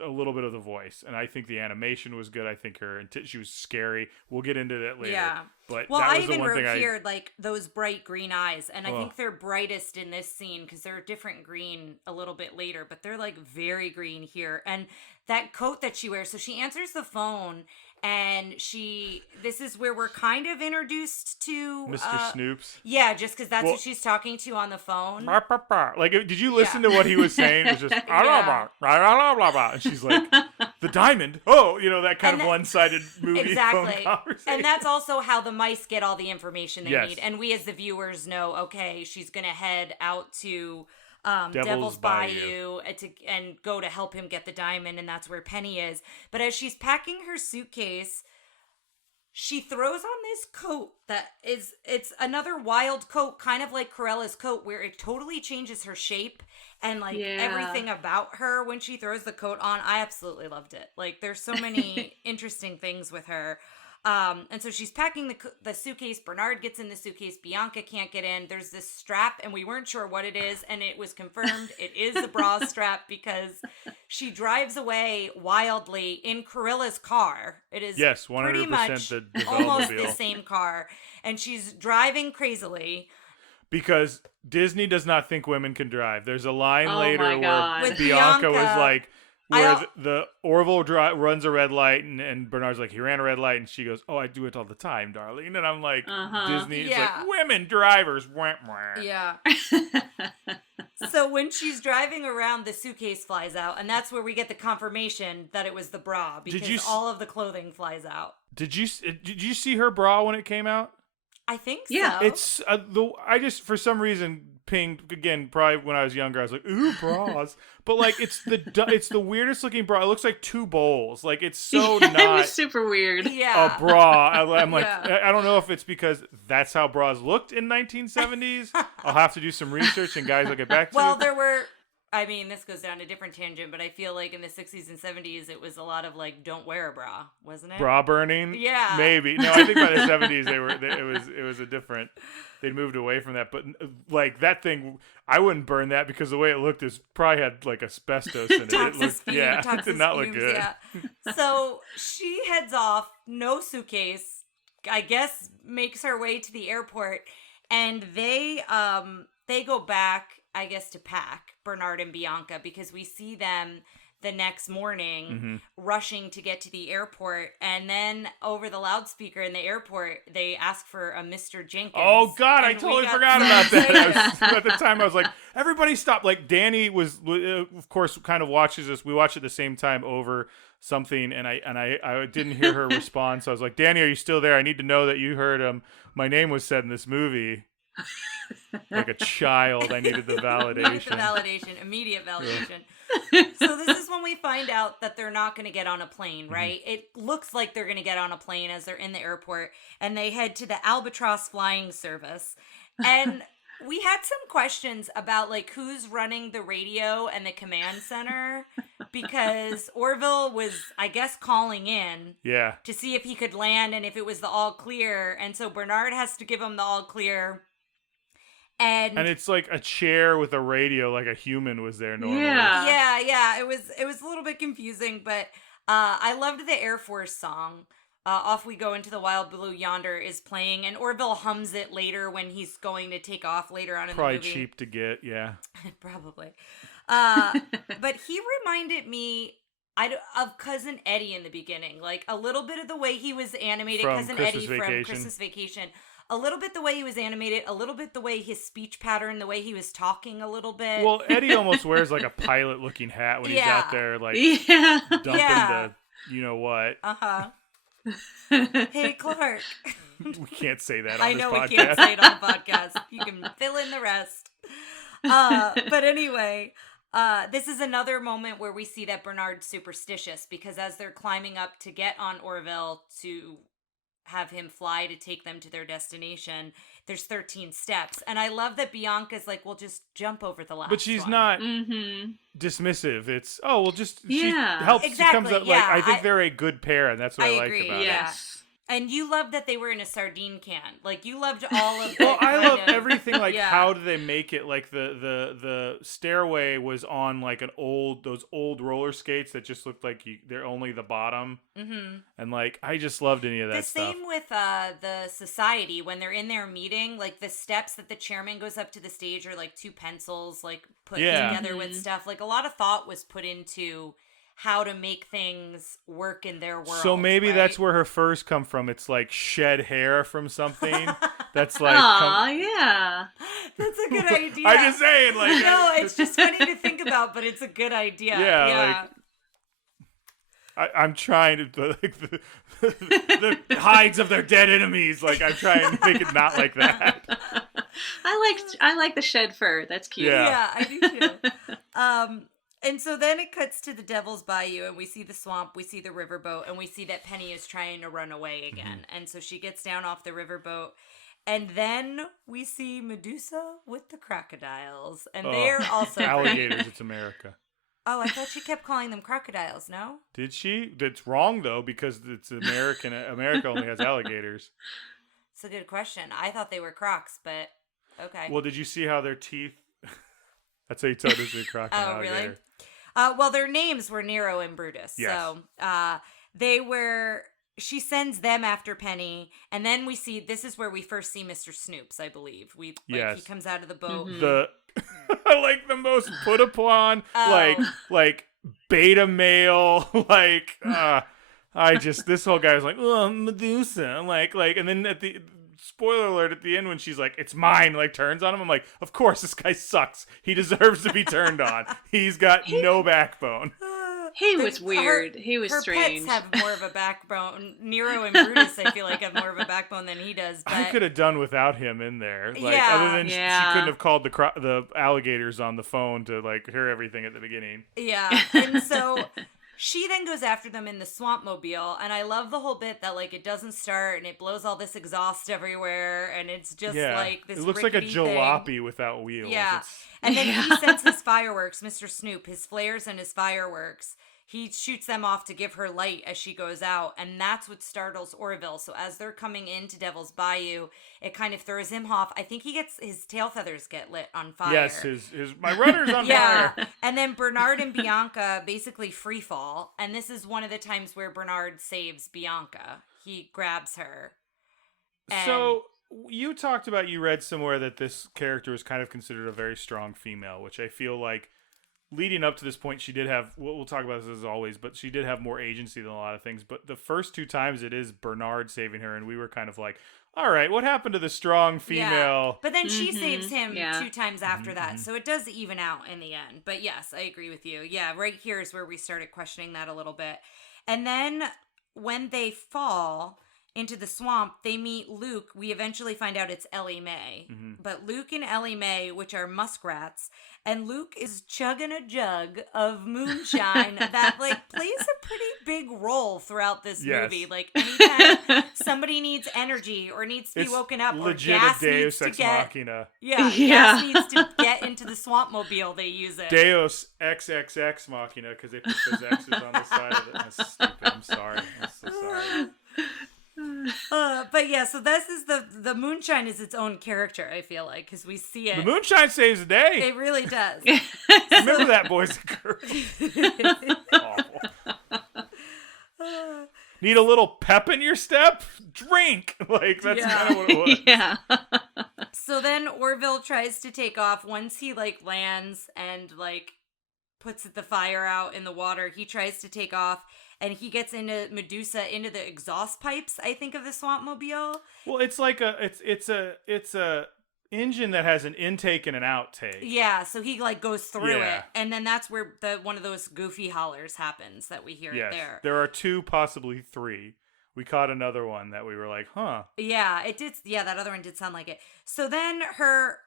a little bit of the voice, and I think the animation was good. I think she was scary. We'll get into that later. Yeah, but well, that was I even the one wrote thing here like those bright green eyes, and I think they're brightest in this scene because they're a different green a little bit later, but they're like very green here. And that coat that she wears, so she answers the phone. And this is where we're kind of introduced to Mr. Snoops. Yeah, just because that's what she's talking to on the phone. Like, did you listen to what he was saying? It was just, and she's like, the diamond. Oh, that kind of one-sided movie phone conversation. And that's also how the mice get all the information they need. And we as the viewers know, okay, she's going to head out to Devil's Bayou and go to help him get the diamond, and that's where Penny is. But as she's packing her suitcase, she throws on this coat it's another wild coat, kind of like Corella's coat, where it totally changes her shape and everything about her when she throws the coat on. I absolutely loved it. Like, there's so many interesting things with her. And so she's packing the suitcase. Bernard gets in the suitcase. Bianca can't get in. There's this strap, and we weren't sure what it is, and it was confirmed it is the bra strap because she drives away wildly in Corella's car. It is 100% pretty much the almost the same car, and she's driving crazily. Because Disney does not think women can drive. There's a line later where With Bianca was like, where the Orville runs a red light, and Bernard's like, he ran a red light, and she goes, oh, I do it all the time, darling. And I'm like, Disney is like, women drivers. Wah, wah. Yeah. So when she's driving around, the suitcase flies out, and that's where we get the confirmation that it was the bra, because all of the clothing flies out. Did you see her bra when it came out? I think so. Yeah. It's I just, for some reason, pinged again. Probably when I was younger, I was like, "Ooh, bras!" But like, it's the weirdest looking bra. It looks like two bowls. Like, it's so not. It was super weird. Yeah. A bra. I'm like, I don't know if it's because that's how bras looked in 1970s. I'll have to do some research, and guys, I'll get back to you. Well, there were. I mean, this goes down a different tangent, but I feel like in the 60s and 70s, it was a lot of like, don't wear a bra, wasn't it? Bra burning? Yeah. Maybe. No, I think by the 70s, it was a different, they'd moved away from that. But like that thing, I wouldn't burn that because the way it looked is probably had like asbestos in it. It did not look good. Yeah. So she heads off, no suitcase, I guess makes her way to the airport, and they go back, I guess, to pack, Bernard and Bianca, because we see them the next morning rushing to get to the airport, and then over the loudspeaker in the airport they ask for a Mr. Jenkins. Oh God, I totally forgot about that. At the time I was like, everybody stop. Like, Dani was of course kind of watches this. We watched it the same time over something, and I didn't hear her respond, so I was like, Dani, are you still there? I need to know that you heard my name was said in this movie. Like a child, I needed the validation. Immediate validation. So this is when we find out that they're not going to get on a plane, right? It looks like they're going to get on a plane as they're in the airport, and they head to the Albatross flying service. And we had some questions about like who's running the radio and the command center, because Orville was, I guess, calling in to see if he could land and if it was the all clear, and so Bernard has to give him the all clear. And it's like a chair with a radio, like a human was there normally. Yeah. It was a little bit confusing, but I loved the Air Force song. Off We Go Into the Wild Blue Yonder is playing, and Orville hums it later when he's going to take off later on in the movie. Probably cheap to get, yeah. Probably. But he reminded me of Cousin Eddie in the beginning. Like, a little bit of the way he was animated, from Cousin Christmas Eddie Vacation. from Christmas Vacation. A little bit the way he was animated, a little bit the way his speech pattern, the way he was talking a little bit. Well, Eddie almost wears like a pilot-looking hat when he's out there, like dumping the you-know-what. Uh-huh. Hey, Clark. We can't say that on I this know podcast. we can't say it on the podcast. You can fill in the rest. But anyway, this is another moment where we see that Bernard's superstitious, because as they're climbing up to get on Orville to have him fly to take them to their destination, there's 13 steps. And I love that Bianca's like, well, just jump over the last But she's one. not dismissive. It's, she helps. Exactly, She comes up, like, I think they're a good pair, and that's what I like agree, about it. Yes. And you loved that they were in a sardine can. Like, you loved all of Well, I love of, everything. Like, how do they make it? Like, the stairway was on like those old roller skates that just looked like they're only the bottom. Mm-hmm. And like, I just loved any of that stuff. The same with the society when they're in their meeting. Like, the steps that the chairman goes up to the stage are like two pencils, like put together with stuff. Like, a lot of thought was put into how to make things work in their world. So maybe right? that's where her furs come from. It's like shed hair from something. That's like, yeah, that's a good idea. I'm just saying, like, no, it's just funny to think about, but it's a good idea. Yeah. Like, I'm trying to like the hides of their dead enemies. Like, I'm trying to make it not like that. I like the shed fur. That's cute. Yeah, I do too. And so then it cuts to the Devil's Bayou, and we see the swamp, we see the riverboat, and we see that Penny is trying to run away again. And so she gets down off the riverboat, and then we see Medusa with the crocodiles, and they're also alligators. It's America. Oh, I thought she kept calling them crocodiles. No, did she? That's wrong though, because it's American. America only has alligators. It's a good question. I thought they were crocs, but okay. Well, did you see how their teeth? That's how you tell this is a croc and alligator. Really? Well, their names were Nero and Brutus. Yes. So they were. She sends them after Penny, and then we see. This is where we first see Mr. Snoops, I believe. He comes out of the boat. Like the most put upon, like beta male, like this whole guy was like, oh, Medusa, like, and then at the. Spoiler alert, at the end when she's like, it's mine, like turns on him, I'm like, of course, this guy sucks. He deserves to be turned on. He's got no backbone. He was weird. He was strange. Her pets have more of a backbone. Nero and Brutus, I feel like, have more of a backbone than he does. But... I could have done without him in there. Like, other than she couldn't have called the alligators on the phone to like hear everything at the beginning. Yeah, and so... She then goes after them in the swamp mobile, and I love the whole bit that, like, it doesn't start, and it blows all this exhaust everywhere, and it's just, like, this it looks like a jalopy thing. Without wheels. Yeah, and then he sends his fireworks, Mr. Snoop, his flares and his fireworks. He shoots them off to give her light as she goes out, and that's what startles Orville. So as they're coming into Devil's Bayou, it kind of throws him off. I think he gets his tail feathers get lit on fire. Yes, my rudder's on fire. And then Bernard and Bianca basically free fall, and this is one of the times where Bernard saves Bianca. He grabs her. So you talked about, you read somewhere that this character was kind of considered a very strong female, which I feel like leading up to this point, she did have, we'll talk about this as always, but she did have more agency than a lot of things. But the first two times it is Bernard saving her, and we were kind of like, all right, what happened to the strong female? Yeah. But then she saves him 2 times after that, so it does even out in the end. But yes, I agree with you. Yeah, right here is where we started questioning that a little bit. And then when they fall into the swamp, they meet Luke. We eventually find out it's Ellie Mae. But Luke and Ellie Mae, which are muskrats, and Luke is chugging a jug of moonshine that like plays a pretty big role throughout this movie. Like anytime somebody needs energy or needs to be woken up, or gas needs to get machina. Gas needs to get into the swamp mobile, they use it. Deus XXX machina, because they put those X's on the side of it. That's stupid. I'm sorry. I'm so sorry. But yeah, so this is the moonshine is its own character, I feel like, because we see it. The moonshine saves the day. It really does. Remember that, boys and girls. Awful. Need a little pep in your step? Drink. Like, that's kind of what it was. Yeah. So then Orville tries to take off once he like lands and like puts the fire out in the water. He tries to take off, and he gets into Medusa into the exhaust pipes, I think, of the swamp mobile. Well, it's like it's a engine that has an intake and an outtake. Yeah, so he like goes through Yeah. it, and then that's where one of those goofy hollers happens that we hear Yes, there. there are 2, possibly 3. We caught another one that we were like, huh. Yeah, it did. Yeah, that other one did sound like it. So then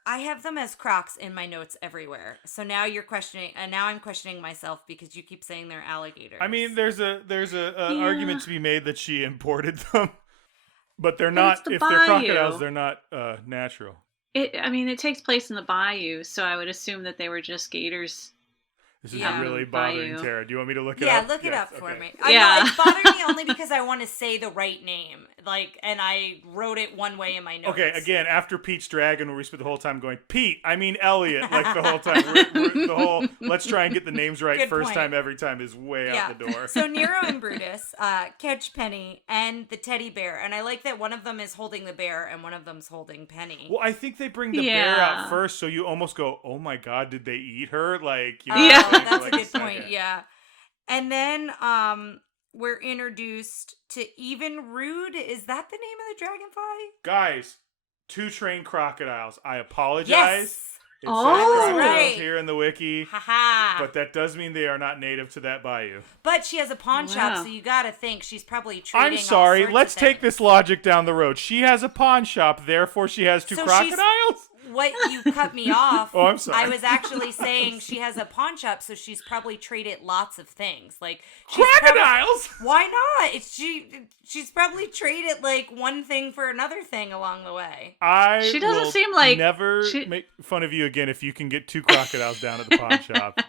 I have them as Crocs in my notes everywhere. So now you're questioning, and now I'm questioning myself because you keep saying they're alligators. I mean, there's a argument to be made that she imported them, but they're not. it's the If they're bayou. crocodiles, they're not natural. It takes place in the bayou, so I would assume that they were just gators. This is Yeah. really bothering Bayou. Tara. Do you want me to look it Yeah, up? look it Yes, up for okay. me. Yeah. I know, it's bothering me only because I want to say the right name. And I wrote it one way in my notes. Okay, again, after Pete's Dragon, where we spent the whole time going, Pete, I mean Elliot, like the whole time. We're the whole, let's try and get the names right Good first point. time, every time is way out the door. So Nero and Brutus catch Penny and the teddy bear. And I like that one of them is holding the bear and one of them's holding Penny. Well, I think they bring the bear out first, so you almost go, oh my god, did they eat her? Like, you know, Yeah. like, That's like a good second. point, yeah. And then we're introduced to Even Rude. Is that the name of the dragonfly? Guys, 2 trained crocodiles. I apologize. Yes. It Oh. says crocodiles Right. here in the wiki, Haha. but that does mean they are not native to that bayou. But she has a pawn shop, Wow. so you gotta think she's probably trading I'm sorry. all sorts Let's of take things. this logic down the road. She has a pawn shop, therefore she has 2 So she's- crocodiles? What you cut me off. Oh, I'm sorry. I was actually saying she has a pawn shop, so she's probably traded lots of things. Like she's Crocodiles? why not? She's probably traded like one thing for another thing along the way. She doesn't will seem like never she- make fun of you again if you can get 2 crocodiles down at the pawn shop.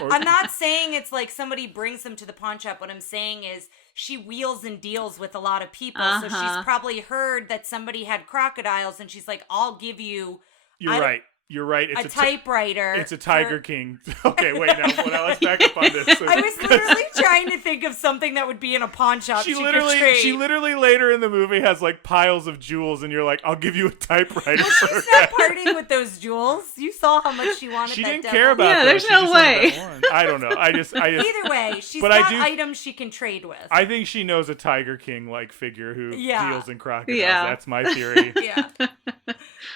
Or- I'm not saying it's like somebody brings them to the pawn shop. What I'm saying is she wheels and deals with a lot of people, so Uh-huh. she's probably heard that somebody had crocodiles, and she's like, "I'll give you." You're right. You're right. It's a typewriter. It's a Tiger King. Okay, wait, now let's back up on this. I was literally trying to think of something that would be in a pawn shop. She could literally trade. later in the movie has like piles of jewels, and you're like, I'll give you a typewriter. Well, she's not parting with those jewels. You saw how much she wanted. She that didn't devil. care about. Yeah, that. there's She no just wanted way. that one. I don't know. I just. Either way, she's But got I do- items she can trade with. I think she knows a Tiger King like figure who Yeah. deals in crocodiles. Yeah. That's my theory. Yeah.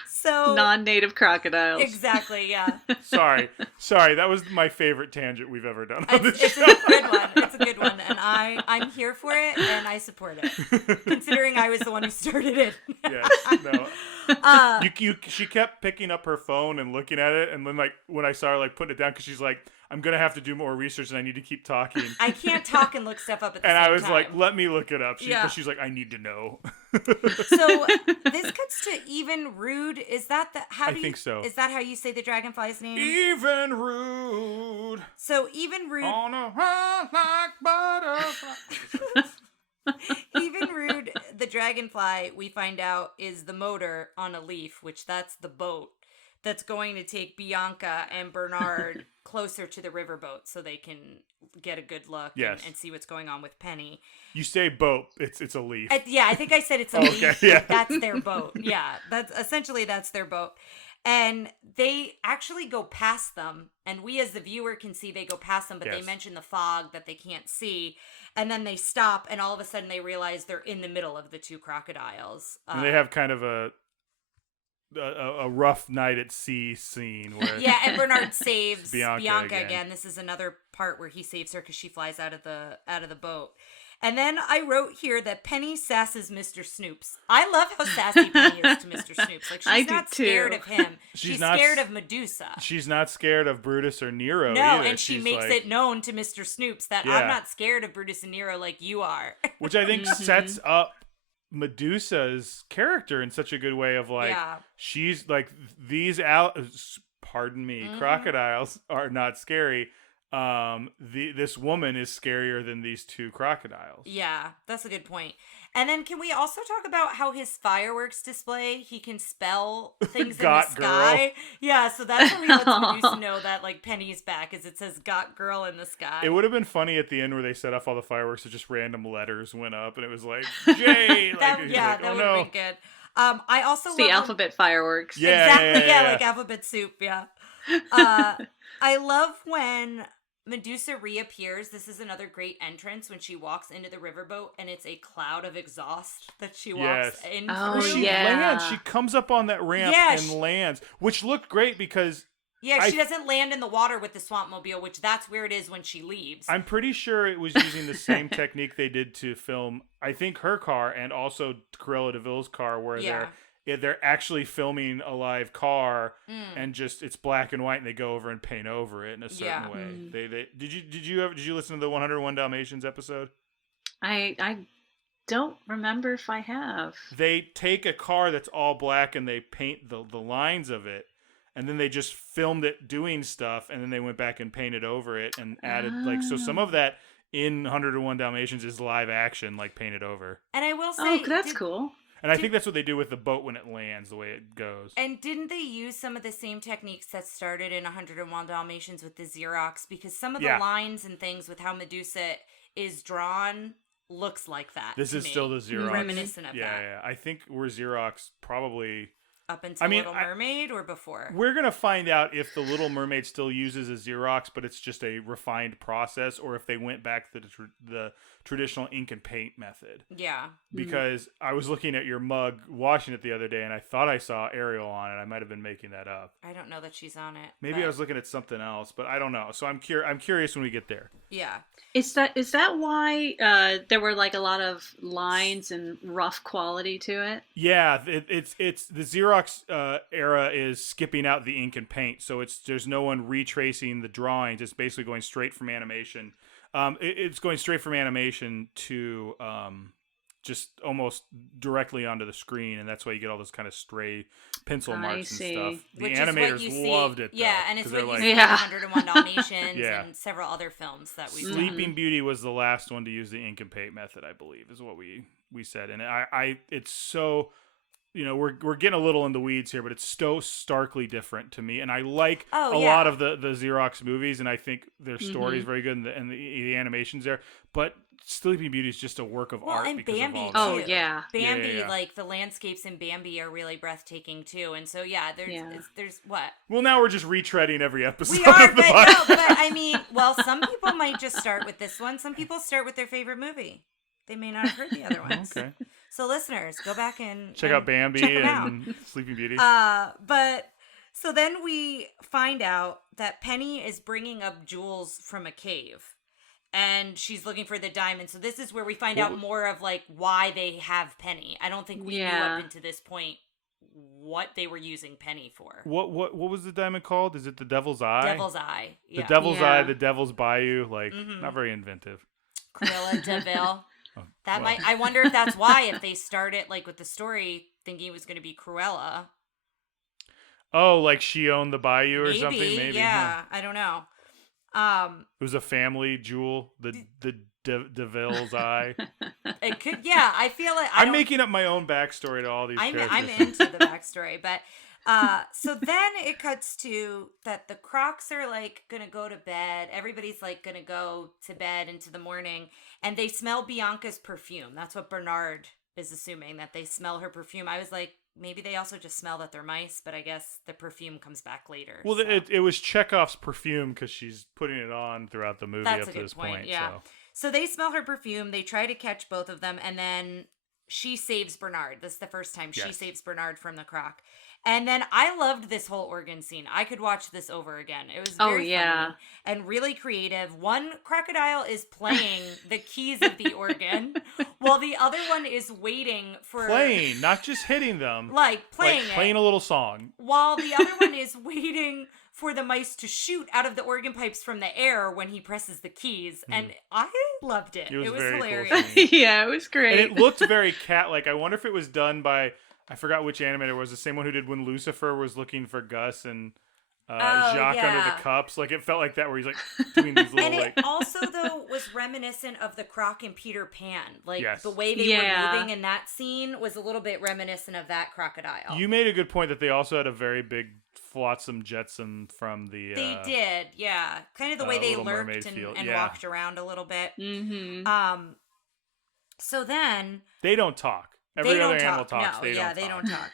So non-native crocodiles. exactly, yeah. Sorry. That was my favorite tangent we've ever done on this It's show. a good one. It's a good one, and I'm here for it, and I support it. Considering I was the one who started it. Yes, no. She kept picking up her phone and looking at it, and then like when I saw her like putting it down, because she's like, I'm gonna have to do more research and I need to keep talking. I can't talk and look stuff up at the And same I was time. like, let me look it up. Yeah. But she's like, I need to know. So this cuts to Even Rude. Is that I think so. Is that how you say the dragonfly's name? Even rude So Even Rude. on a run like butterfly. Even Rude, the dragonfly, we find out is the motor on a leaf, which that's the boat that's going to take Bianca and Bernard closer to the riverboat so they can get a good look Yes. and see what's going on with Penny. You say boat, it's a leaf. Yeah, I think I said it's a Okay, leaf. yeah. That's their boat. Yeah, that's their boat. And they actually go past them, and we as the viewer can see they go past them, but they Yes. mention the fog that they can't see, and then they stop, and all of a sudden they realize they're in the middle of the 2 crocodiles. And they have kind of a rough night at sea scene where Yeah, and Bernard saves Bianca Bianca again. again. This is another part where he saves her because she flies out of the boat. And then I wrote here that Penny sasses Mr. Snoops. I love how sassy Penny is to Mr. Snoops. Like, she's I do not too. scared of him. She's She's not scared of Medusa. she's not scared of Brutus or Nero No, either. and she She's makes like- it known to Mr. Snoops that Yeah. I'm not scared of Brutus and Nero like you are. which I think sets up Medusa's character in such a good way of like Yeah. she's like these pardon me Mhm. crocodiles are not scary. This woman is scarier than these 2 crocodiles. Yeah, that's a good point. And then can we also talk about how his fireworks display, he can spell things in the Got sky? Yeah, so that's how he lets Medusa know that like Penny's back, is it says "Got Girl" in the sky. It would have been funny at the end where they set off all the fireworks and just random letters went up and it was like Jay like, he's like, that oh would no. have been good. I also It's the love alphabet fireworks. Yeah. exactly, yeah, like alphabet soup, yeah. I love when Medusa reappears. This is another great entrance when she walks into the riverboat, and it's a cloud of exhaust that she walks into. Oh, She lands. She comes up on that ramp and lands, which looked great because... Yeah, she doesn't land in the water with the swamp mobile, which that's where it is when she leaves. I'm pretty sure it was using the same technique they did to film, I think, her car and also Cruella de Vil's car, where they're actually filming a live car and just it's black and white, and they go over and paint over it in a certain way. They did you listen to the 101 Dalmatians episode? I don't remember if I have. They take a car that's all black and they paint the lines of it. And then they just filmed it doing stuff, and then they went back and painted over it and added so some of that in 101 Dalmatians is live action, like painted over. And I will say, that's cool. And I think that's what they do with the boat when it lands, the way it goes. And didn't they use some of the same techniques that started in 101 Dalmatians with the Xerox? Because some of the lines and things with how Medusa is drawn looks like that. This is still the Xerox. Reminiscent of that. Yeah. I think we're Xerox probably... Up until Little Mermaid or before? We're going to find out if the Little Mermaid still uses a Xerox, but it's just a refined process, or if they went back to the traditional ink and paint method. Yeah. Because I was looking at your mug, washing it the other day, and I thought I saw Ariel on it. I might have been making that up. I don't know that she's on it. Maybe I was looking at something else, but I don't know. So I'm curious when we get there. Yeah. Is that why there were like a lot of lines and rough quality to it? Yeah, it's the Xerox era is skipping out the ink and paint, so there's no one retracing the drawings. It's basically going straight from animation. It's going straight from animation to just almost directly onto the screen, and that's why you get all those kind of stray pencil marks and stuff. The animators loved it, though. Yeah, and it's what you see in 101 Dalmatians and several other films that we've Sleeping Beauty was the last one to use the ink and paint method, I believe, is what we said. And it's so... we're getting a little in the weeds here, but it's so starkly different to me. And I like a lot of the Xerox movies, and I think their story is very good, and the animation's there. But Sleeping Beauty is just a work of art. And because Bambi, of all too. Bambi, like the landscapes in Bambi are really breathtaking, too. And so, there's what? Well, now we're just retreading every episode. We are, but I mean, some people might just start with this one. Some people start with their favorite movie. They may not have heard the other ones. Okay. So listeners, go back and check out Bambi and Sleeping Beauty. But so then we find out that Penny is bringing up jewels from a cave, and she's looking for the diamond. So this is where we find out more of like why they have Penny. I don't think we knew up until this point what they were using Penny for. What was the diamond called? Is it the Devil's Eye? Devil's Eye. Yeah. The Devil's Eye, the Devil's Bayou. Like not very inventive. Cruella de Vil. I wonder if that's why, if they started like with the story thinking it was going to be Cruella. Oh, like she owned the bayou or something? Maybe. Yeah, I don't know. It was a family jewel, the Devil's Eye. It could, yeah. I feel like I'm making up my own backstory to all these characters. I'm into the backstory, but so then it cuts to that the Crocs are like gonna go to bed. Everybody's like gonna go to bed into the morning, and they smell Bianca's perfume. That's what Bernard is assuming, that they smell her perfume. I was like, maybe they also just smell that they're mice, but I guess the perfume comes back later. Well, so. it was Chekhov's perfume because she's putting it on throughout the movie up to this point. Yeah. So they smell her perfume. They try to catch both of them, and then she saves Bernard. This is the first time she saves Bernard from the Croc. And then I loved this whole organ scene. I could watch this over again. It was very funny and really creative. One crocodile is playing the keys of the organ while the other one is waiting for... Playing, not just hitting them. Playing a little song. While the other one is waiting for the mice to shoot out of the organ pipes from the air when he presses the keys. And I loved it. It was hilarious. Cool. Yeah, it was great. And it looked very cat-like. I wonder if it was done by... I forgot which animator it was. The same one who did when Lucifer was looking for Gus and Jacques under the cups. Like, it felt like that, where he's like doing these little. And it also though was reminiscent of the Croc and Peter Pan. Like the way they were moving in that scene was a little bit reminiscent of that crocodile. You made a good point that they also had a very big flotsam jetsam from the. They did, yeah. Kind of the way they lurked and walked around a little bit. Mm-hmm. So then they don't talk. Every other animal talks. No, they don't talk.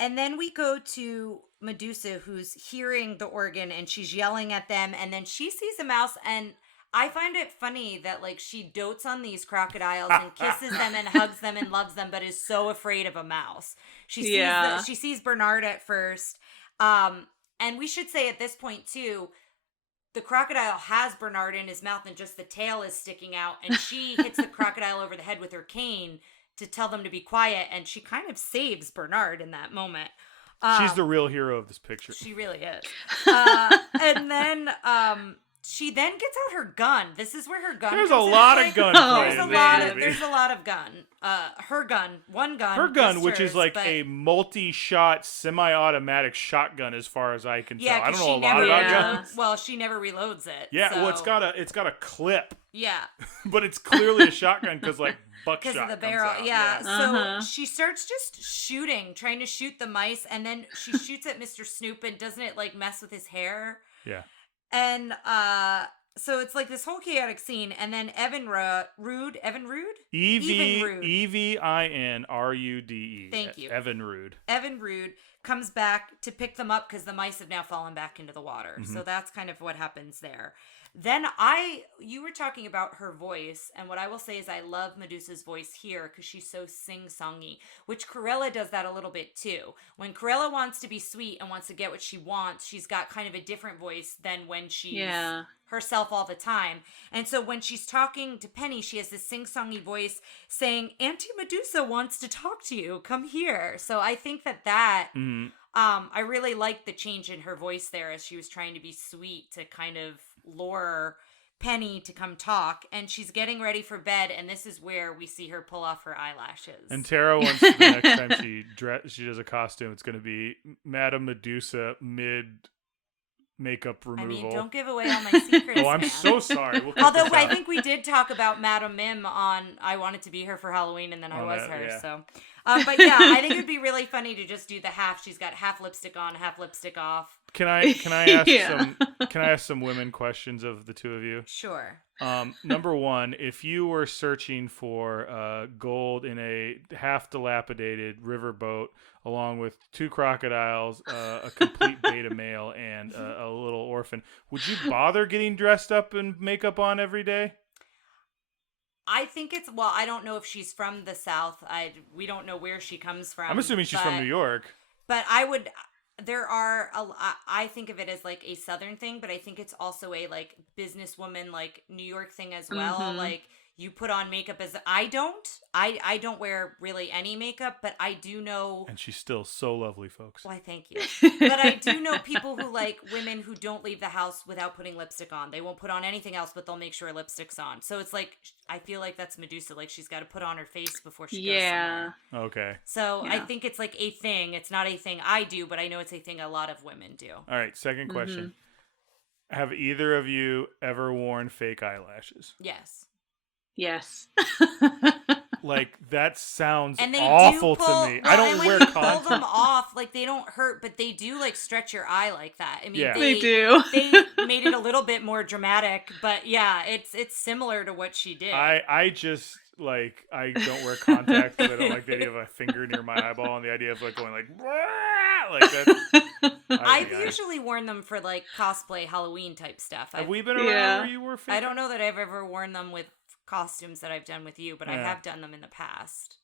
And then we go to Medusa who's hearing the organ and she's yelling at them, and then she sees a mouse, and I find it funny that like she dotes on these crocodiles and kisses them and hugs them and loves them, but is so afraid of a mouse. She sees Bernard at first, and we should say at this point too, the crocodile has Bernard in his mouth and just the tail is sticking out, and she hits the crocodile over the head with her cane to tell them to be quiet, and she kind of saves Bernard in that moment. She's the real hero of this picture. She really is. And then she then gets out her gun. This is where her gun There's comes a in lot play. of gunplay There's in a this lot movie. of there's a lot of gun. Her gun, one gun. Her gun, just which hers, is like but- a multi-shot, semi-automatic shotgun, as far as I can tell. Yeah, I don't 'cause know she a lot never about Yeah. guns. Well, she never reloads it. Yeah, so, well, it's got a clip, yeah, but it's clearly a shotgun because like buckshot because of the comes barrel. out. Yeah. Uh-huh. So she starts just shooting, trying to shoot the mice, and then she shoots at Mr. Snoop, and doesn't it like mess with his hair? Yeah. And so it's like this whole chaotic scene, and then Evan Rude. Evinrude. Thank you. Evan Rude. Evan Rude comes back to pick them up because the mice have now fallen back into the water. Mm-hmm. So that's kind of what happens there. Then you were talking about her voice, and what I will say is I love Medusa's voice here because she's so sing-songy, which Cruella does that a little bit too. When Cruella wants to be sweet and wants to get what she wants, she's got kind of a different voice than when she's herself all the time. And so when she's talking to Penny, she has this sing-songy voice saying, Auntie Medusa wants to talk to you. Come here. So I think that Mm-hmm. I really liked the change in her voice there as she was trying to be sweet to kind of lure Penny to come talk. And she's getting ready for bed, and this is where we see her pull off her eyelashes. And Tara wants the next time she does a costume, it's going to be Madame Medusa mid makeup removal. I mean, don't give away all my secrets. Oh, I'm man. so sorry. We'll cut Although this I out. think we did talk about Madame Mim on I Wanted to Be Her for Halloween, and then I On was that, her. yeah. So, but yeah, I think it would be really funny to just do the half. She's got half lipstick on, half lipstick off. Can I ask Yeah. some women questions of the two of you? Sure. Number one, if you were searching for gold in a half dilapidated riverboat along with two crocodiles, a complete beta male, and a little orphan, would you bother getting dressed up and makeup on every day? I think I don't know if she's from the South. We don't know where she comes from. I'm assuming she's from New York. But I think of it as like a Southern thing, but I think it's also a like businesswoman, like New York thing as well. Mhm. Like you put on makeup I don't wear really any makeup, but I do know. And she's still so lovely, folks. Why, thank you. But I do know people who like women who don't leave the house without putting lipstick on. They won't put on anything else, but they'll make sure lipstick's on. So it's like, I feel like that's Medusa. Like she's got to put on her face before she goes somewhere. Okay. So I Yeah. think it's like a thing. It's not a thing I do, but I know it's a thing a lot of women do. All right. Second question. Have either of you ever worn fake eyelashes? Yes. Yes. Like, that sounds And they awful do pull, to me. well, I don't and when wear you pull contacts. them off, like they don't hurt, but they do like stretch your eye like that. I mean, Yeah. They do. They made it a little bit more dramatic, but yeah, it's similar to what she did. I just, like, I don't wear contacts because I don't like the idea of a finger near my eyeball and the idea of, like, going, like, like that. I've usually worn them for like cosplay Halloween type stuff. Have we been around Yeah. where you wore fake? I don't know that I've ever worn them with costumes that I've done with you, but I Yeah. have done them in the past.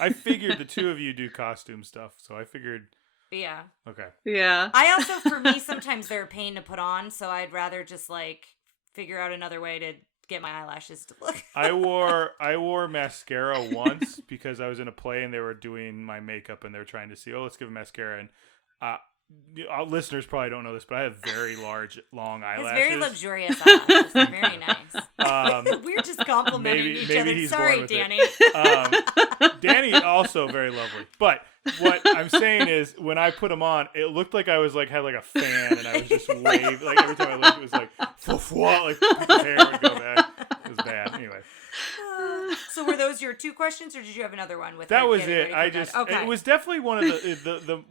I figured the two of you do costume stuff, so I figured, But yeah. okay. Yeah. I also, for me, sometimes they're a pain to put on, so I'd rather just like figure out another way to get my eyelashes to look. I wore mascara once because I was in a play and they were doing my makeup and they were trying to see, let's give a mascara. And listeners probably don't know this, but I have very large, long It's eyelashes. very luxurious eyelashes. They're very nice. We're just complimenting each maybe other. he's Sorry, born with it. Danny. Danny also very lovely, but what I'm saying is when I put them on, it looked like I was like had like a fan and I was just waving. Like every time I looked, it was like like people's hair would go back. It was bad. Anyway, So were those your two questions, or did you have another one with that her was getting it. ready for I bed? just Okay. it was definitely one of the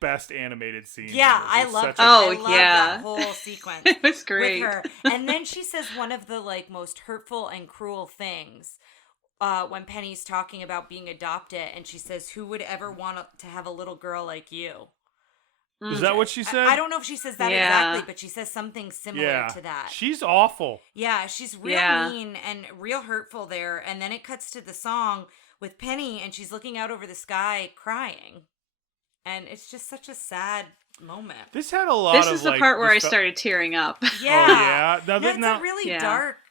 best animated scenes. Yeah, in this. I It was love such that. a- Oh, I love yeah. that whole sequence. It was great. With her. And then she says one of the like most hurtful and cruel things when Penny's talking about being adopted, and she says, "Who would ever want to have a little girl like you?" Is that what she said? I don't know if she says that exactly, but she says something similar to that. She's awful. Yeah, she's real mean and real hurtful there. And then it cuts to the song with Penny, and she's looking out over the sky crying. And it's just such a sad moment. This had a lot This of, is the part where I started tearing up. Yeah. Oh, yeah? It's a really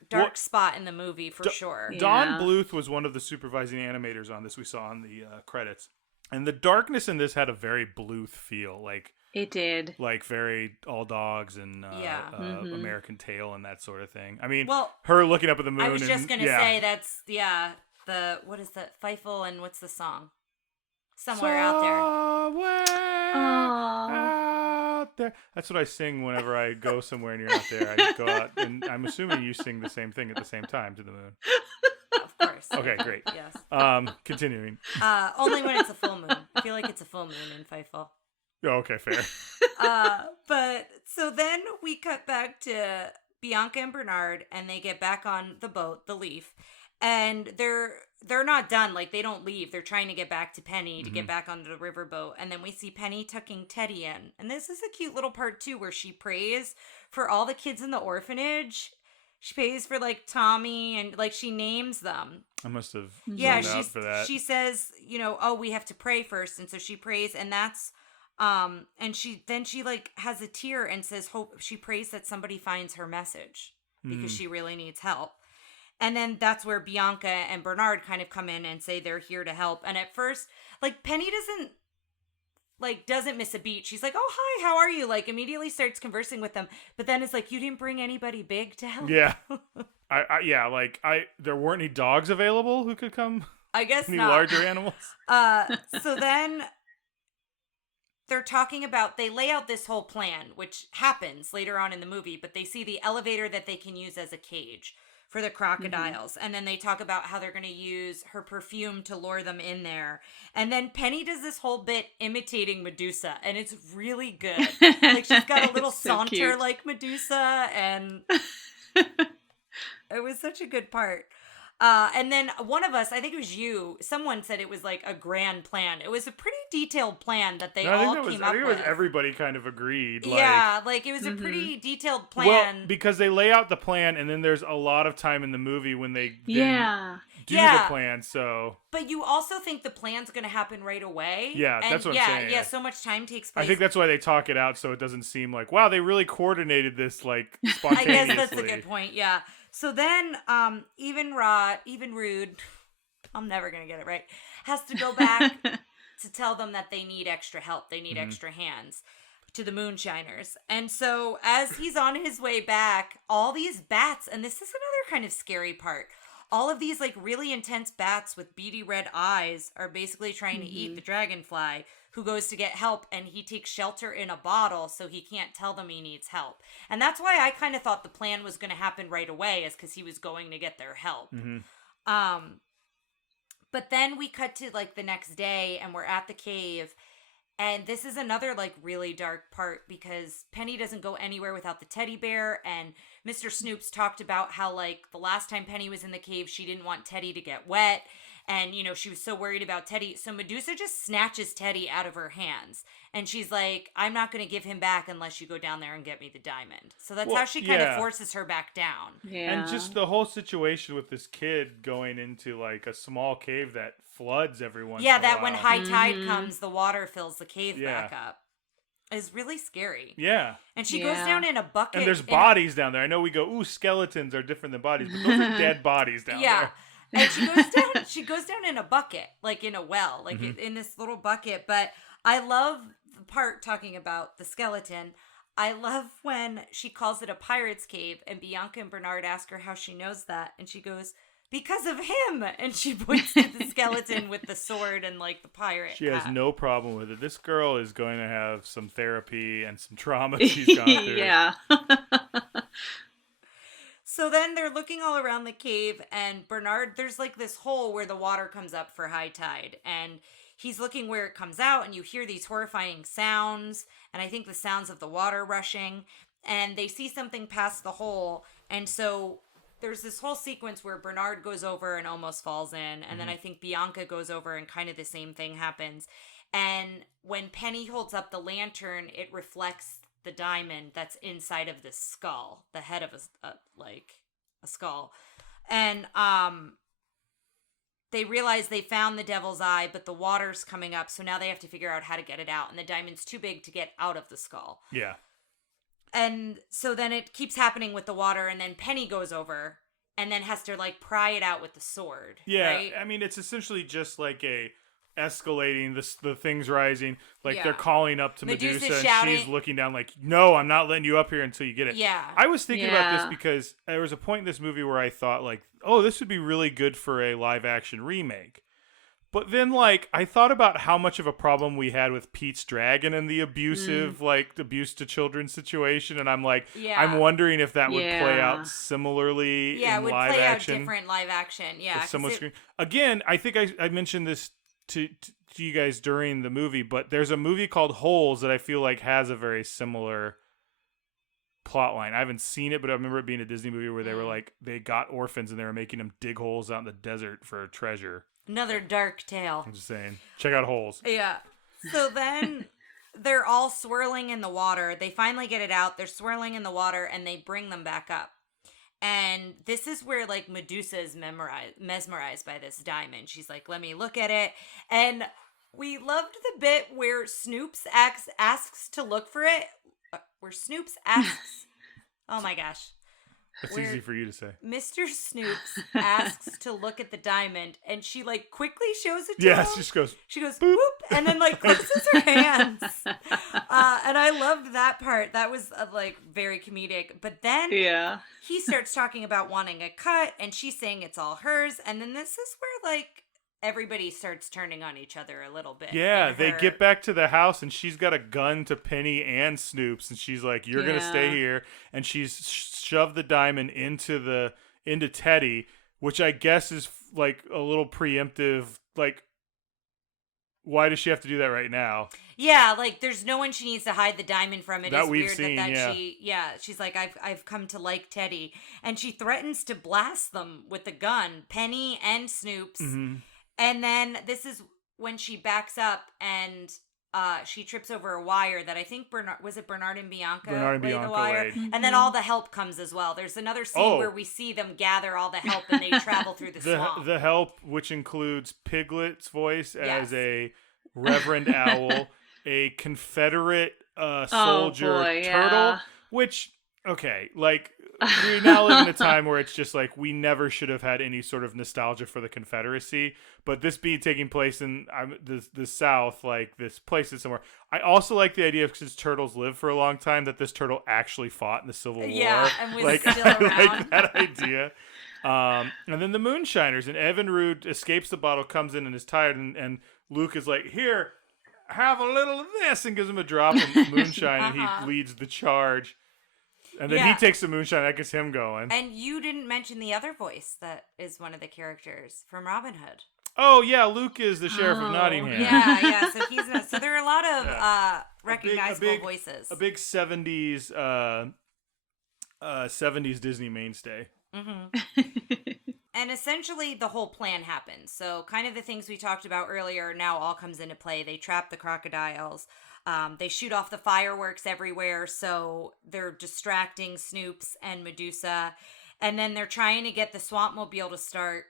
dark spot in the movie, for sure. Don Bluth was one of the supervising animators on this, we saw on the credits. And the darkness in this had a very Bluth feel. Like, it did. Like very All Dogs and American Tail and that sort of thing. I mean, her looking up at the moon. I was just going to say that's, what is that? Feifel and what's the song? Somewhere out there. That's what I sing whenever I go somewhere and you're not there. I go out, and I'm assuming you sing the same thing at the same time to the moon. Of course. Okay, great. Yes. Continuing. Only when it's a full moon. I feel like it's a full moon in Feifel. Oh, okay, fair. But so then we cut back to Bianca and Bernard, and they get back on the boat, the Leaf, and they're not done. Like, they don't leave. They're trying to get back to Penny to get back onto the riverboat. And then we see Penny tucking Teddy in. And this is a cute little part, too, where she prays for all the kids in the orphanage. She pays for, like, Tommy, and, like, she names them. I must have out for that. She says, we have to pray first. And so she prays, and that's, and she like, has a tear and says, she prays that somebody finds her message because she really needs help. And then that's where Bianca and Bernard kind of come in and say they're here to help. And at first, like, Penny doesn't miss a beat. She's like, oh, hi, how are you? Like, immediately starts conversing with them. But then it's like, you didn't bring anybody big to help? Yeah. There weren't any dogs available who could come? I guess any not. larger animals? So then they're talking about, they lay out this whole plan, which happens later on in the movie, but they see the elevator that they can use as a cage for the crocodiles. And then they talk about how they're going to use her perfume to lure them in there. And then Penny does this whole bit imitating Medusa, and it's really good. Like, she's got a little saunter cute. Like Medusa, and it was such a good part. And then one of us, I think it was you, someone said it was like a grand plan. It was a pretty detailed plan that they all came up with. I think it was everybody kind of agreed. Yeah, like it was a pretty detailed plan. Well, because they lay out the plan, and then there's a lot of time in the movie when they do the plan, so... But you also think the plan's going to happen right away. Yeah, that's what I'm saying. Yeah, so much time takes place. I think that's why they talk it out, so it doesn't seem like, wow, they really coordinated this, like, spontaneously. I guess that's a good point, yeah. So then, even Rude, I'm never going to get it right, has to go back to tell them that they need extra help. They need extra hands to the Moonshiners. And so as he's on his way back, all these bats, and this is another kind of scary part, all of these like really intense bats with beady red eyes are basically trying to eat the dragonfly, who goes to get help, and he takes shelter in a bottle so he can't tell them he needs help. And that's why I kind of thought the plan was going to happen right away, is because he was going to get their help. But then we cut to like the next day, and we're at the cave, and this is another like really dark part, because Penny doesn't go anywhere without the teddy bear, and Mr. Snoops talked about how like the last time Penny was in the cave, she didn't want Teddy to get wet. And, she was so worried about Teddy. So Medusa just snatches Teddy out of her hands. And she's like, I'm not going to give him back unless you go down there and get me the diamond. So that's how she kind of forces her back down. Yeah. And just the whole situation with this kid going into, like, a small cave that floods every once in a while. Yeah, that when high tide comes, the water fills the cave back up. Is really scary. Yeah. And she goes down in a bucket. And there's bodies down there. I know we go, ooh, skeletons are different than bodies, but those are dead bodies down there. And she goes down in a bucket, like in a well, like in this little bucket. But I love the part talking about the skeleton. I love when she calls it a pirate's cave, and Bianca and Bernard ask her how she knows that. And she goes, because of him. And she points to the skeleton with the sword and like the pirate She has hat. no problem with it. This girl is going to have some therapy and some trauma she's gone through. Yeah. So then they're looking all around the cave, and Bernard, there's like this hole where the water comes up for high tide, and he's looking where it comes out, and you hear these horrifying sounds, and I think the sounds of the water rushing, and they see something past the hole, and so there's this whole sequence where Bernard goes over and almost falls in, and then I think Bianca goes over and kind of the same thing happens. And when Penny holds up the lantern, it reflects the diamond that's inside of this skull, the head of a skull. And they realize they found the devil's eye, but the water's coming up, so now they have to figure out how to get it out, and the diamond's too big to get out of the skull. Yeah. And so then it keeps happening with the water, and then Penny goes over and then has to like pry it out with the sword. Yeah, right? I mean, it's essentially just like a escalating, the things rising, like Yeah. they're calling up to Medusa's Medusa, and shouting. she's looking down like, no, I'm not letting you up here until you get it. Yeah. I was thinking about this Yeah. because there was a point in this movie where I thought like, oh, this would be really good for a live action remake. But then, like, I thought about how much of a problem we had with Pete's Dragon and the abusive, like, abuse to children situation, and I'm like, Yeah. I'm wondering if that would play Yeah. out similarly Yeah, it in would live play action. out different live action. Yeah. With 'cause similar it- screen. Again, I think I mentioned this to you guys during the movie, but there's a movie called Holes that I feel like has a very similar plot line. I haven't seen it, but I remember it being a Disney movie where they were like, they got orphans and they were making them dig holes out in the desert for treasure. Another dark tale. I'm just saying, check out Holes. Yeah. So then they're all swirling in the water. They finally get it out. They're swirling in the water and they bring them back up. And this is where like Medusa is mesmerized by this diamond. She's like, let me look at it. And we loved the bit where Snoops asks to look for it. Where Snoops asks, oh my gosh. That's Where easy for you to say. Mr. Snoops asks to look at the diamond, and she like quickly shows it to Yeah, him. she just goes. She goes, boop, boop, and then like closes her hands. And I loved that part. That was like very comedic. But then Yeah. he starts talking about wanting a cut, and she's saying it's all hers. And then this is where like everybody starts turning on each other a little bit. Yeah, in they her- get back to the house and she's got a gun to Penny and Snoops, and she's like, "You're gonna stay Yeah. here," and she's shoved the diamond into Teddy, which I guess is like a little preemptive. Like, why does she have to do that right now? Yeah, like there's no one she needs to hide the diamond from. It That is we've weird seen, that she's like, I've come to like Teddy, and she threatens to blast them with the gun, Penny and Snoops. Mm-hmm. And then this is when she backs up and she trips over a wire that I think Bernard and Bianca Bernard and lay Bianca the wire. laid. And then all the help comes as well. There's another scene where we see them gather all the help and they travel through the swamp. The help, which includes Piglet's voice Yes. as a Reverend Owl, a Confederate soldier boy, turtle, yeah. which, okay, like, we now live in a time where it's just like, we never should have had any sort of nostalgia for the Confederacy, but this being taking place in the South, like, this place is somewhere. I also like the idea, because turtles live for a long time, that this turtle actually fought in the Civil War. Yeah, and was like, still I around. like that idea. And then the Moonshiners, and Evan Root escapes the bottle, comes in and is tired, and Luke is like, "Here, have a little of this," and gives him a drop of moonshine, and he leads the charge. And then he takes the moonshine, that gets him going. And you didn't mention the other voice that is one of the characters from Robin Hood. Oh, yeah, Luke is the Sheriff of Nottingham. Yeah. So there are a lot of recognizable voices. A big 70s, 70s Disney mainstay. And essentially the whole plan happens. So kind of the things we talked about earlier now all comes into play. They trap the crocodiles. They shoot off the fireworks everywhere. So they're distracting Snoops and Medusa. And then they're trying to get the Swampmobile to start.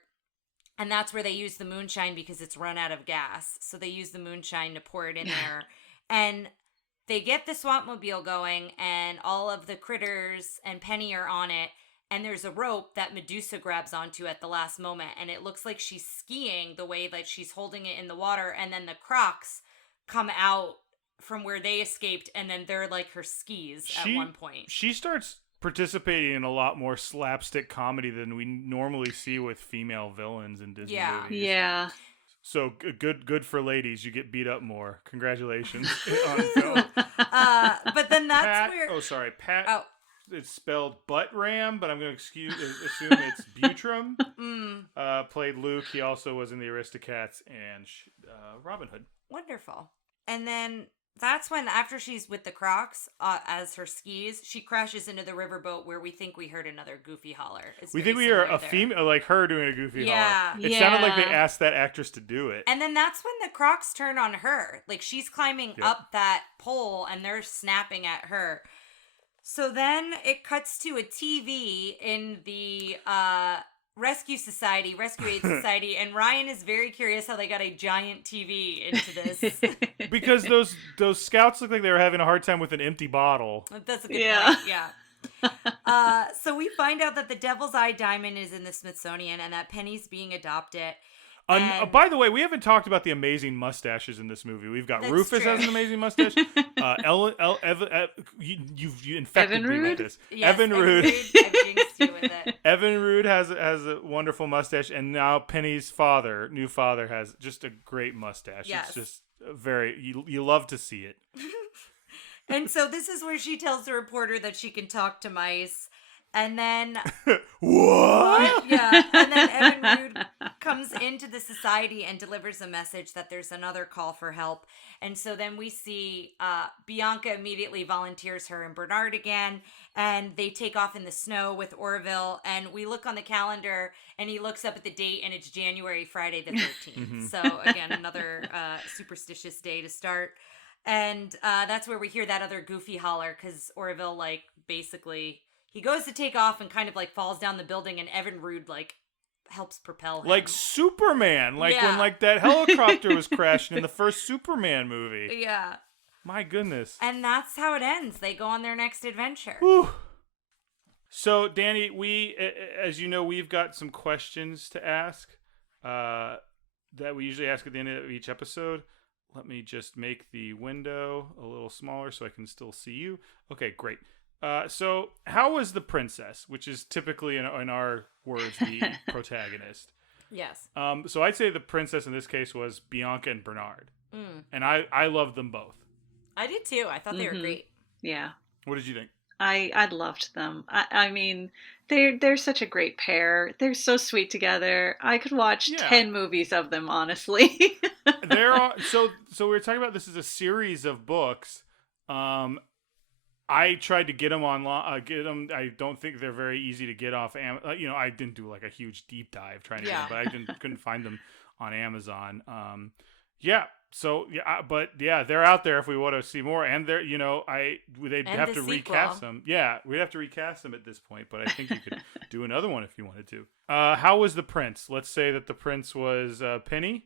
And that's where they use the moonshine because it's run out of gas. So they use the moonshine to pour it in there. And they get the Swampmobile going, and all of the critters and Penny are on it. And there's a rope that Medusa grabs onto at the last moment. And it looks like she's skiing the way that she's holding it in the water. And then the crocs come out from where they escaped. And then they're like her skis at one point. She starts participating in a lot more slapstick comedy than we normally see with female villains in Disney movies. Yeah. So good for ladies. You get beat up more. Congratulations on film. But then that's Pat, where... Oh, sorry. Pat... Oh. It's spelled butt ram, but I'm going to assume it's Butram. Played Luke. He also was in the Aristocats and Robin Hood. Wonderful. And then that's when, after she's with the Crocs as her skis, she crashes into the riverboat where we think we heard another goofy holler. It's We very think we hear similar a there. female, like her doing a goofy Yeah. holler. It sounded like they Yeah. asked that actress to do it. And then that's when the Crocs turn on her. Like, she's climbing Yep. up that pole and they're snapping at her. So then it cuts to a TV in the Rescue Aid Society, and Ryan is very curious how they got a giant TV into this. Because those scouts look like they were having a hard time with an empty bottle. That's a good Yeah. point, yeah. So we find out that the Devil's Eye Diamond is in the Smithsonian and that Penny's being adopted. And By the way, we haven't talked about the amazing mustaches in this movie. We've got That's Rufus true. has an amazing mustache. You infected Evan me with Rood? this. yes, Evan Rood. I've jinxed you with it. Evan Rood has a wonderful mustache, and now Penny's new father, has just a great mustache. Yes. It's just very you love to see it. And so this is where she tells the reporter that she can talk to mice. And then What? yeah, and then Evan Rood comes into the society and delivers a message that there's another call for help. And so then we see Bianca immediately volunteers her and Bernard again, and they take off in the snow with Orville. And we look on the calendar, and he looks up at the date, and it's Friday the 13th. So again, another superstitious day to start. And that's where we hear that other goofy holler, because Orville, like, basically... He goes to take off and kind of, like, falls down the building, and Evan Rood, like, helps propel him. Like Superman, like Yeah. when like that helicopter was crashing in the first Superman movie. Yeah. My goodness. And that's how it ends. They go on their next adventure. Whew. So, Dani, we, as you know, we've got some questions to ask that we usually ask at the end of each episode. Let me just make the window a little smaller so I can still see you. Okay, great. So, how was the princess, which is typically, in our words, the protagonist? Yes. So I'd say the princess in this case was Bianca and Bernard. And I loved them both. I did too. I thought they were great. Yeah. What did you think? I loved them. I mean, they're such a great pair. They're so sweet together. I could watch 10 movies of them, honestly. So we were talking about this as a series of books. I tried to get them online. I don't think they're very easy to get off. I didn't do like a huge deep dive trying to get them, but I couldn't find them on Amazon. But they're out there if we want to see more. And they're, they'd have to recast them. Yeah, we'd have to recast them at this point. But I think you could do another one if you wanted to. How was the prince? Let's say that the prince was Penny.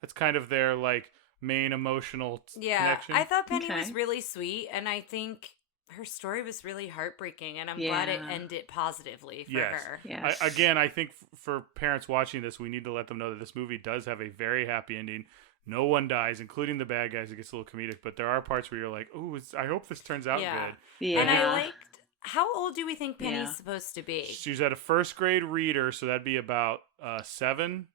That's kind of their like main emotional connection. I thought Penny was really sweet, and I think her story was really heartbreaking, and I'm glad it ended positively for her. Yes. I think for parents watching this, we need to let them know that this movie does have a very happy ending. No one dies, including the bad guys. It gets a little comedic, but there are parts where you're like, "Ooh, I hope this turns out good." Yeah. And I liked. How old do we think Penny's supposed to be? She's at a first grade reader, so that'd be about 7,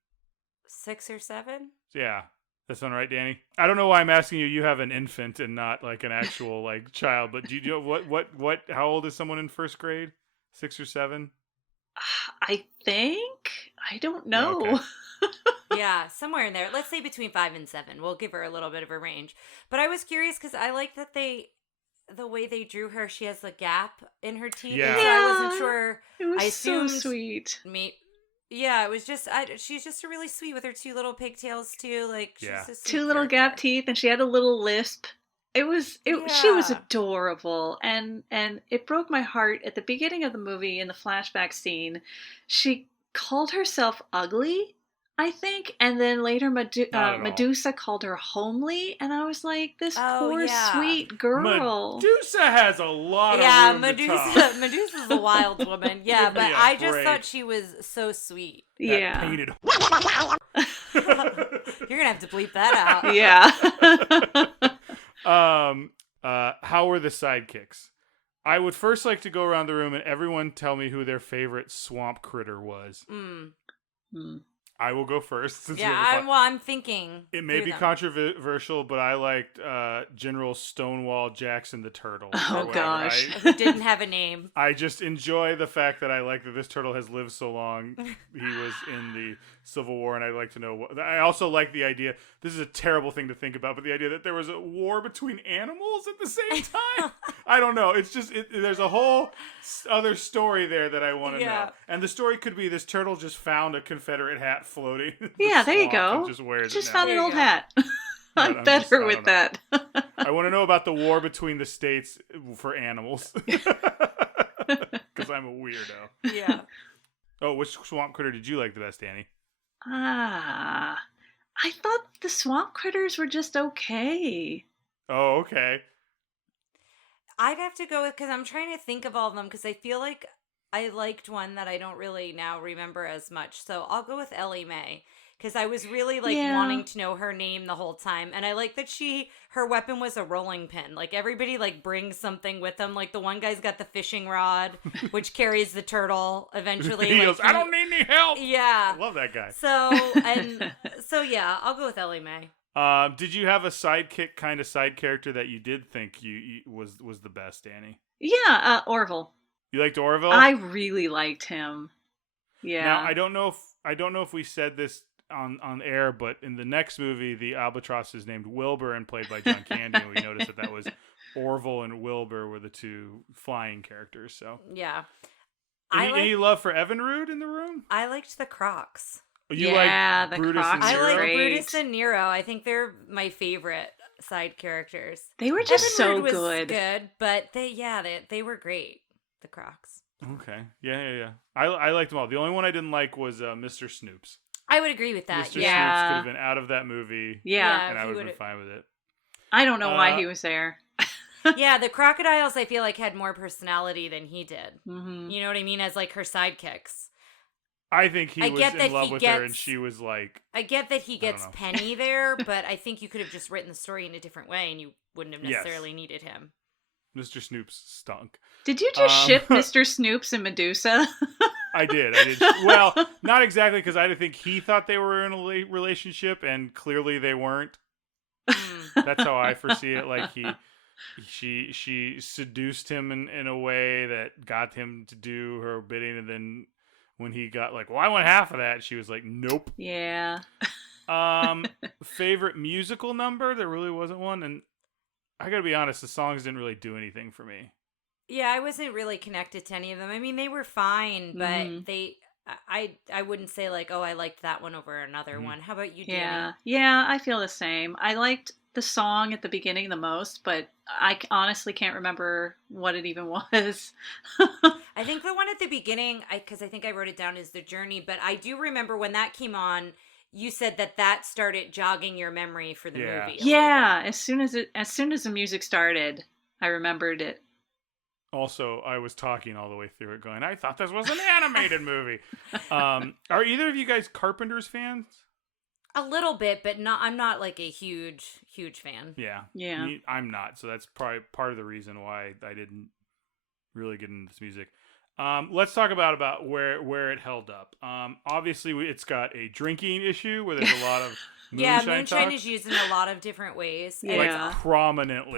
6 or 7. Yeah. That sound right, Dani? I don't know why I'm asking you. You have an infant and not like an actual like child. But do you know what? How old is someone in first grade? 6 or 7? I think. I don't know. Okay. Yeah, somewhere in there. Let's say between 5 and 7. We'll give her a little bit of a range. But I was curious because I like that the way they drew her. She has a gap in her teeth. Yeah. So I wasn't sure. It was I so assumed sweet. Yeah, it was just she's just really sweet with her 2 little pigtails too. Like she's a sweet 2 little character. gap teeth, and she had a little lisp. She was adorable, and it broke my heart at the beginning of the movie in the flashback scene. She called herself ugly, I think, and then later Medusa called her homely, and I was like, this poor sweet girl. Medusa has a lot of room to talk. Medusa's a wild woman. Yeah, but I just thought she was so sweet. That painted. You're gonna have to bleep that out. Yeah. How were the sidekicks? I would first like to go around the room and everyone tell me who their favorite swamp critter was. I will go first since Yeah, I'm thinking. it may be controversial, but I liked General Stonewall Jackson the Turtle. Oh, gosh. Who didn't have a name. I just enjoy the fact that I like that this turtle has lived so long. He was in the Civil War, and I'd like to know. I also like the idea. This is a terrible thing to think about, but the idea that there was a war between animals at the same time. I don't know. It's just there's a whole other story there that I want to know. And the story could be this turtle just found a Confederate hat floating. Yeah, there you go. Just wears just it found now. an old hat. I'm better with that. I want to know about the war between the states for animals. Because I'm a weirdo. Yeah. Oh, which swamp critter did you like the best, Dani? I thought the swamp critters were just okay. Oh, okay. I'd have to go with, because I'm trying to think of all of them, because I feel like I liked one that I don't really now remember as much. So I'll go with Ellie Mae, because I was really wanting to know her name the whole time. And I like that her weapon was a rolling pin. Like everybody brings something with them. Like the one guy's got the fishing rod, which carries the turtle eventually. He goes, I don't need any help. Yeah. I love that guy. So yeah, I'll go with Ellie Mae. Did you have a side character that you did think you was the best, Dani? Yeah, Orville. You liked Orville? I really liked him. Yeah. Now I don't know if we said this on air, but in the next movie, the albatross is named Wilbur and played by John Candy. And we noticed that was Orville and Wilbur were the two flying characters. So yeah. Any love for Evinrude in the room? I liked the Crocs. You like the Brutus Crocs. and I Nero? like Brutus and Nero. I think they're my favorite side characters. They were just so was good. But they were great. The Crocs. Okay. Yeah. I liked them all. The only one I didn't like was Mr. Snoops. I would agree with that. Mr. Snoops could have been out of that movie. Yeah. And I would have been fine with it. I don't know why he was there. Yeah, the crocodiles I feel like had more personality than he did. Mm-hmm. You know what I mean? As her sidekicks. I think he was in love with her and she was like... I get that he gets Penny there, but I think you could have just written the story in a different way and you wouldn't have necessarily needed him. Mr. Snoops stunk. Did you just ship Mr. Snoops and Medusa? I did. Well, not exactly, because I think he thought they were in a relationship, and clearly they weren't. That's how I foresee it. Like she seduced him in a way that got him to do her bidding, and then when he got like, well, I want half of that, she was like, nope. Yeah. Favorite musical number? There really wasn't one, and I gotta be honest, the songs didn't really do anything for me. Yeah, I wasn't really connected to any of them. I mean, they were fine, but I wouldn't say like, oh, I liked that one over another one. How about you, Dani? Yeah, I feel the same. I liked the song at the beginning the most, but I honestly can't remember what it even was. I think the one at the beginning, because I think I wrote it down, is The Journey, but I do remember when that came on, you said that started jogging your memory for the movie. Yeah, as soon as the music started, I remembered it. Also, I was talking all the way through it going, I thought this was an animated movie. Are either of you guys Carpenters fans? A little bit, but I'm not like a huge fan. Yeah. I'm not, so that's probably part of the reason why I didn't really get into this music. Let's talk about where it held up. Obviously, it's got a drinking issue where there's a lot of moonshine is used in a lot of different ways. Like prominently.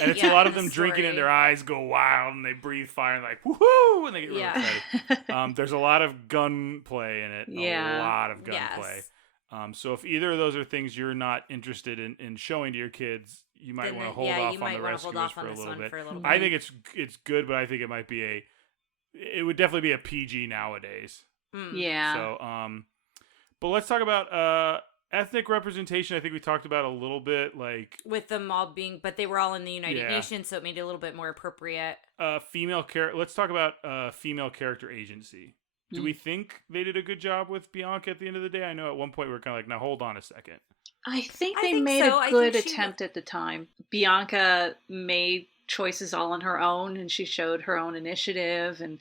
And it's a lot of them drinking and their eyes go wild and they breathe fire and like, woohoo! And they get really excited. There's a lot of gunplay in it. A lot of gunplay. So if either of those are things you're not interested in showing to your kids, you might want to hold off on the Rescuers for a little bit. I think it's good, but I think it would definitely be a PG nowadays. Yeah. So, but let's talk about ethnic representation. I think we talked about a little bit, like with them all but they were all in the United Nations, so it made it a little bit more appropriate. Let's talk about female character agency. Do we think they did a good job with Bianca at the end of the day? I know at one point we were kind of like, now hold on a second. I think they made a good attempt at the time. Bianca made choices all on her own, and she showed her own initiative, and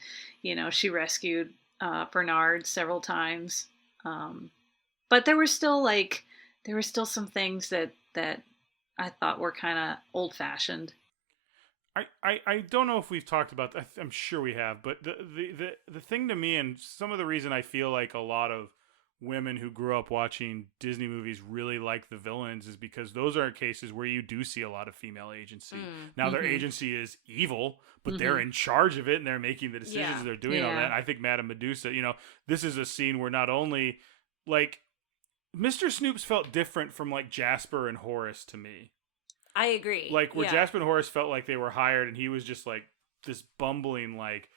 she rescued Bernard several times. But there were still some things that I thought were kind of old fashioned. I don't know if we've talked about that. I'm sure we have, but the thing to me, and some of the reason I feel like a lot of women who grew up watching Disney movies really like the villains is because those are cases where you do see a lot of female agency. Now their agency is evil, but they're in charge of it and they're making the decisions and they're doing all that. And I think Madame Medusa, this is a scene where not only like Mr. Snoops felt different from like Jasper and Horace to me. I agree. Like where Jasper and Horace felt like they were hired and he was just like this bumbling, like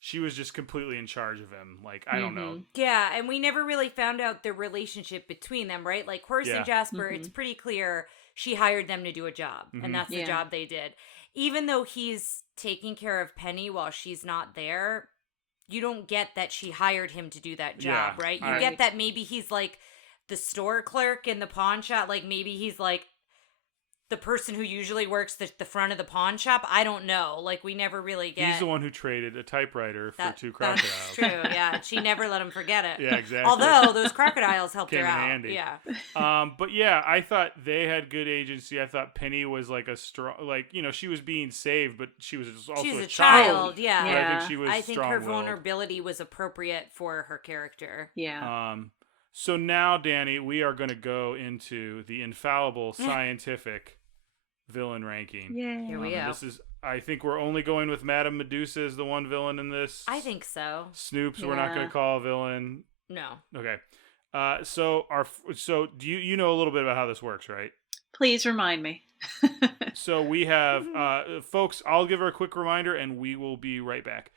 she was just completely in charge of him. Like, I don't know. Yeah, and we never really found out the relationship between them, right? Like Horace and Jasper, it's pretty clear she hired them to do a job, and that's the job they did. Even though he's taking care of Penny while she's not there, you don't get that she hired him to do that job, right? You get that maybe he's like the store clerk in the pawn shop, like maybe he's like the person who usually works the front of the pawn shop. I don't know. Like, we never really get... He's the one who traded a typewriter for 2 crocodiles. That's true, yeah. She never let him forget it. Yeah, exactly. Although, those crocodiles helped her out. Handy. Yeah. But yeah, I thought they had good agency. I thought Penny was like a strong... Like, she was being saved, but she was also She's a child, yeah. But I think she was I think her strong-willed. vulnerability was appropriate for her character. Yeah. So now, Dani, we are going to go into the infallible scientific... villain ranking. Yay. Here we go. I think we're only going with Madame Medusa as the one villain in this. I think so. Snoops, we're not going to call a villain. No. Okay. So do you know a little bit about how this works, right? Please remind me. So we have, folks, I'll give her a quick reminder and we will be right back.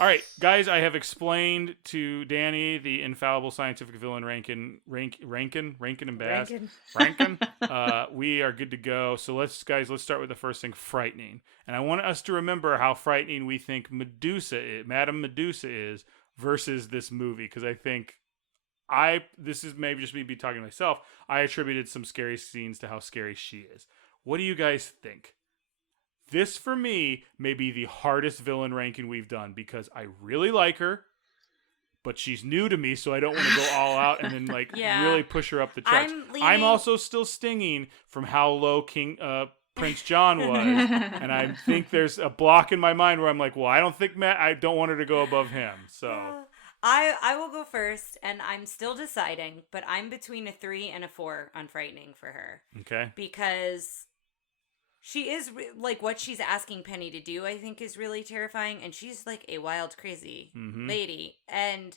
All right, guys, I have explained to Dani the infallible scientific villain Rankin and Bass. Rankin. We are good to go. So let's start with the first thing, frightening. And I want us to remember how frightening we think Madame Medusa is versus this movie, because I think this is maybe just me talking to myself. I attributed some scary scenes to how scary she is. What do you guys think? This, for me, may be the hardest villain ranking we've done because I really like her, but she's new to me, so I don't want to go all out and then really push her up the charts. I'm also still stinging from how low Prince John was, and I think there's a block in my mind where I'm like, well, I don't want her to go above him. So I will go first, and I'm still deciding, but I'm between a 3 and a 4 on frightening for her. Okay, because she is, like, what she's asking Penny to do, I think, is really terrifying. And she's, like, a wild, crazy lady. And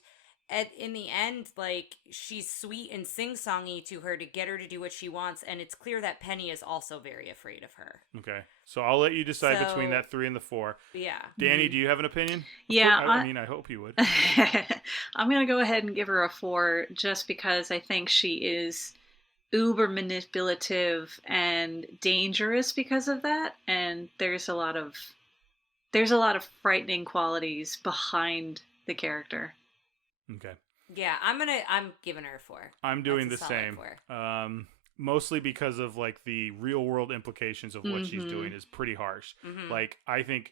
in the end, like, she's sweet and sing-songy to her to get her to do what she wants. And it's clear that Penny is also very afraid of her. Okay. So I'll let you decide between that 3 and the 4. Yeah. Dani, do you have an opinion? Yeah. I hope you would. I'm going to go ahead and give her a 4 just because I think she is uber manipulative and dangerous because of that, and there's a lot of frightening qualities behind the character. Okay. Yeah, I'm giving her a 4. I'm doing the same. Mostly because of like the real world implications of what she's doing is pretty harsh. Like, I think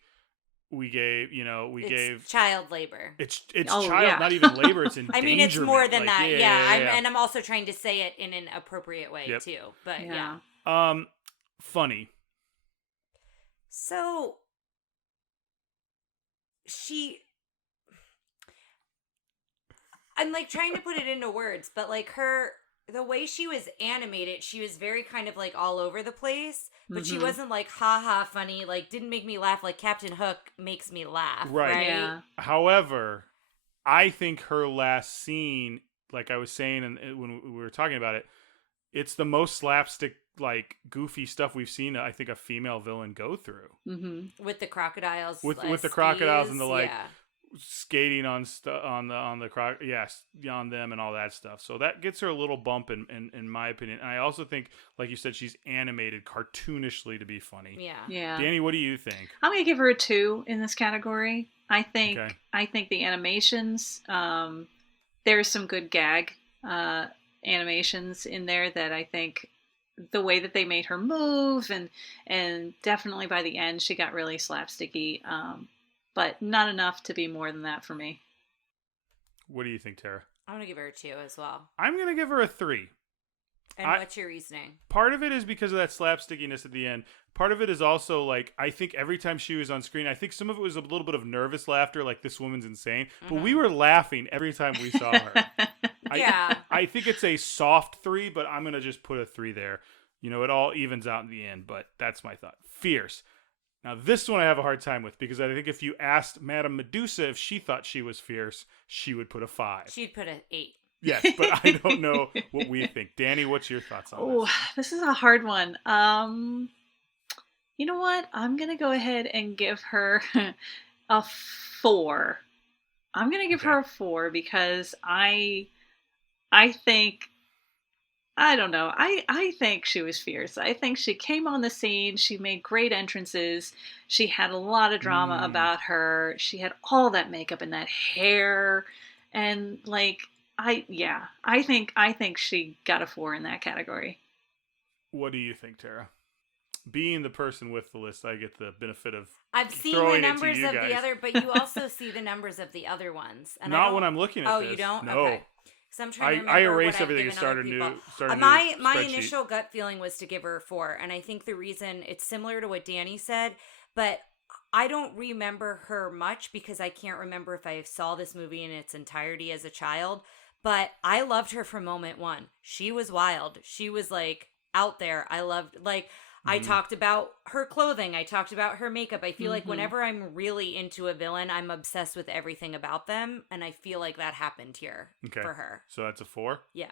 we gave child labor. It's not even labor. It's endangerment. I mean, it's more than that. And I'm also trying to say it in an appropriate way too. But funny. So I'm like trying to put it into words, but like the way she was animated, she was very kind of like all over the place, but she wasn't like ha funny, like didn't make me laugh like Captain Hook makes me laugh. Right. Yeah. However, I think her last scene, like I was saying when we were talking about it, it's the most slapstick, like goofy stuff we've seen, I think, a female villain go through. With the crocodiles. With the crocodiles and the like skating on on them and all that stuff. So that gets her a little bump in my opinion. And I also think, like you said, she's animated cartoonishly to be funny. Yeah. Dani, what do you think? I'm gonna give her a 2 in this category. I think the animations, there's some good gag animations in there that I think the way that they made her move and definitely by the end she got really slapsticky. But not enough to be more than that for me. What do you think, Tara? I'm going to give her a 2 as well. I'm going to give her a 3. And what's your reasoning? Part of it is because of that slapstickiness at the end. Part of it is also like, I think every time she was on screen, I think some of it was a little bit of nervous laughter, like this woman's insane. But we were laughing every time we saw her. Yeah. I think it's a soft 3, but I'm going to just put a 3 there. You know, it all evens out in the end, but that's my thought. Fierce. Now, this one I have a hard time with because I think if you asked Madame Medusa if she thought she was fierce, she would put a 5. She'd put an 8. Yes, but I don't know what we think. Dani, what's your thoughts on this? This is a hard one. You know what? I'm going to go ahead and give her a 4. I'm going to give her a 4 because I think, I don't know. I think she was fierce. I think she came on the scene. She made great entrances. She had a lot of drama about her. She had all that makeup and that hair. And like, I think she got a 4 in that category. What do you think, Tara? Being the person with the list, I get the benefit of I've seen the numbers of the other, but you also see the numbers of the other ones. And not when I'm looking at this. Oh, you don't? No. Okay. So I'm trying to remember. I erased what everything and I've given started other new. people. My initial gut feeling was to give her a 4, and I think the reason it's similar to what Dani said, but I don't remember her much because I can't remember if I saw this movie in its entirety as a child. But I loved her from moment one. She was wild. She was like out there. I loved I talked about her clothing. I talked about her makeup. I feel like whenever I'm really into a villain, I'm obsessed with everything about them. And I feel like that happened here for her. So that's a 4? Yeah.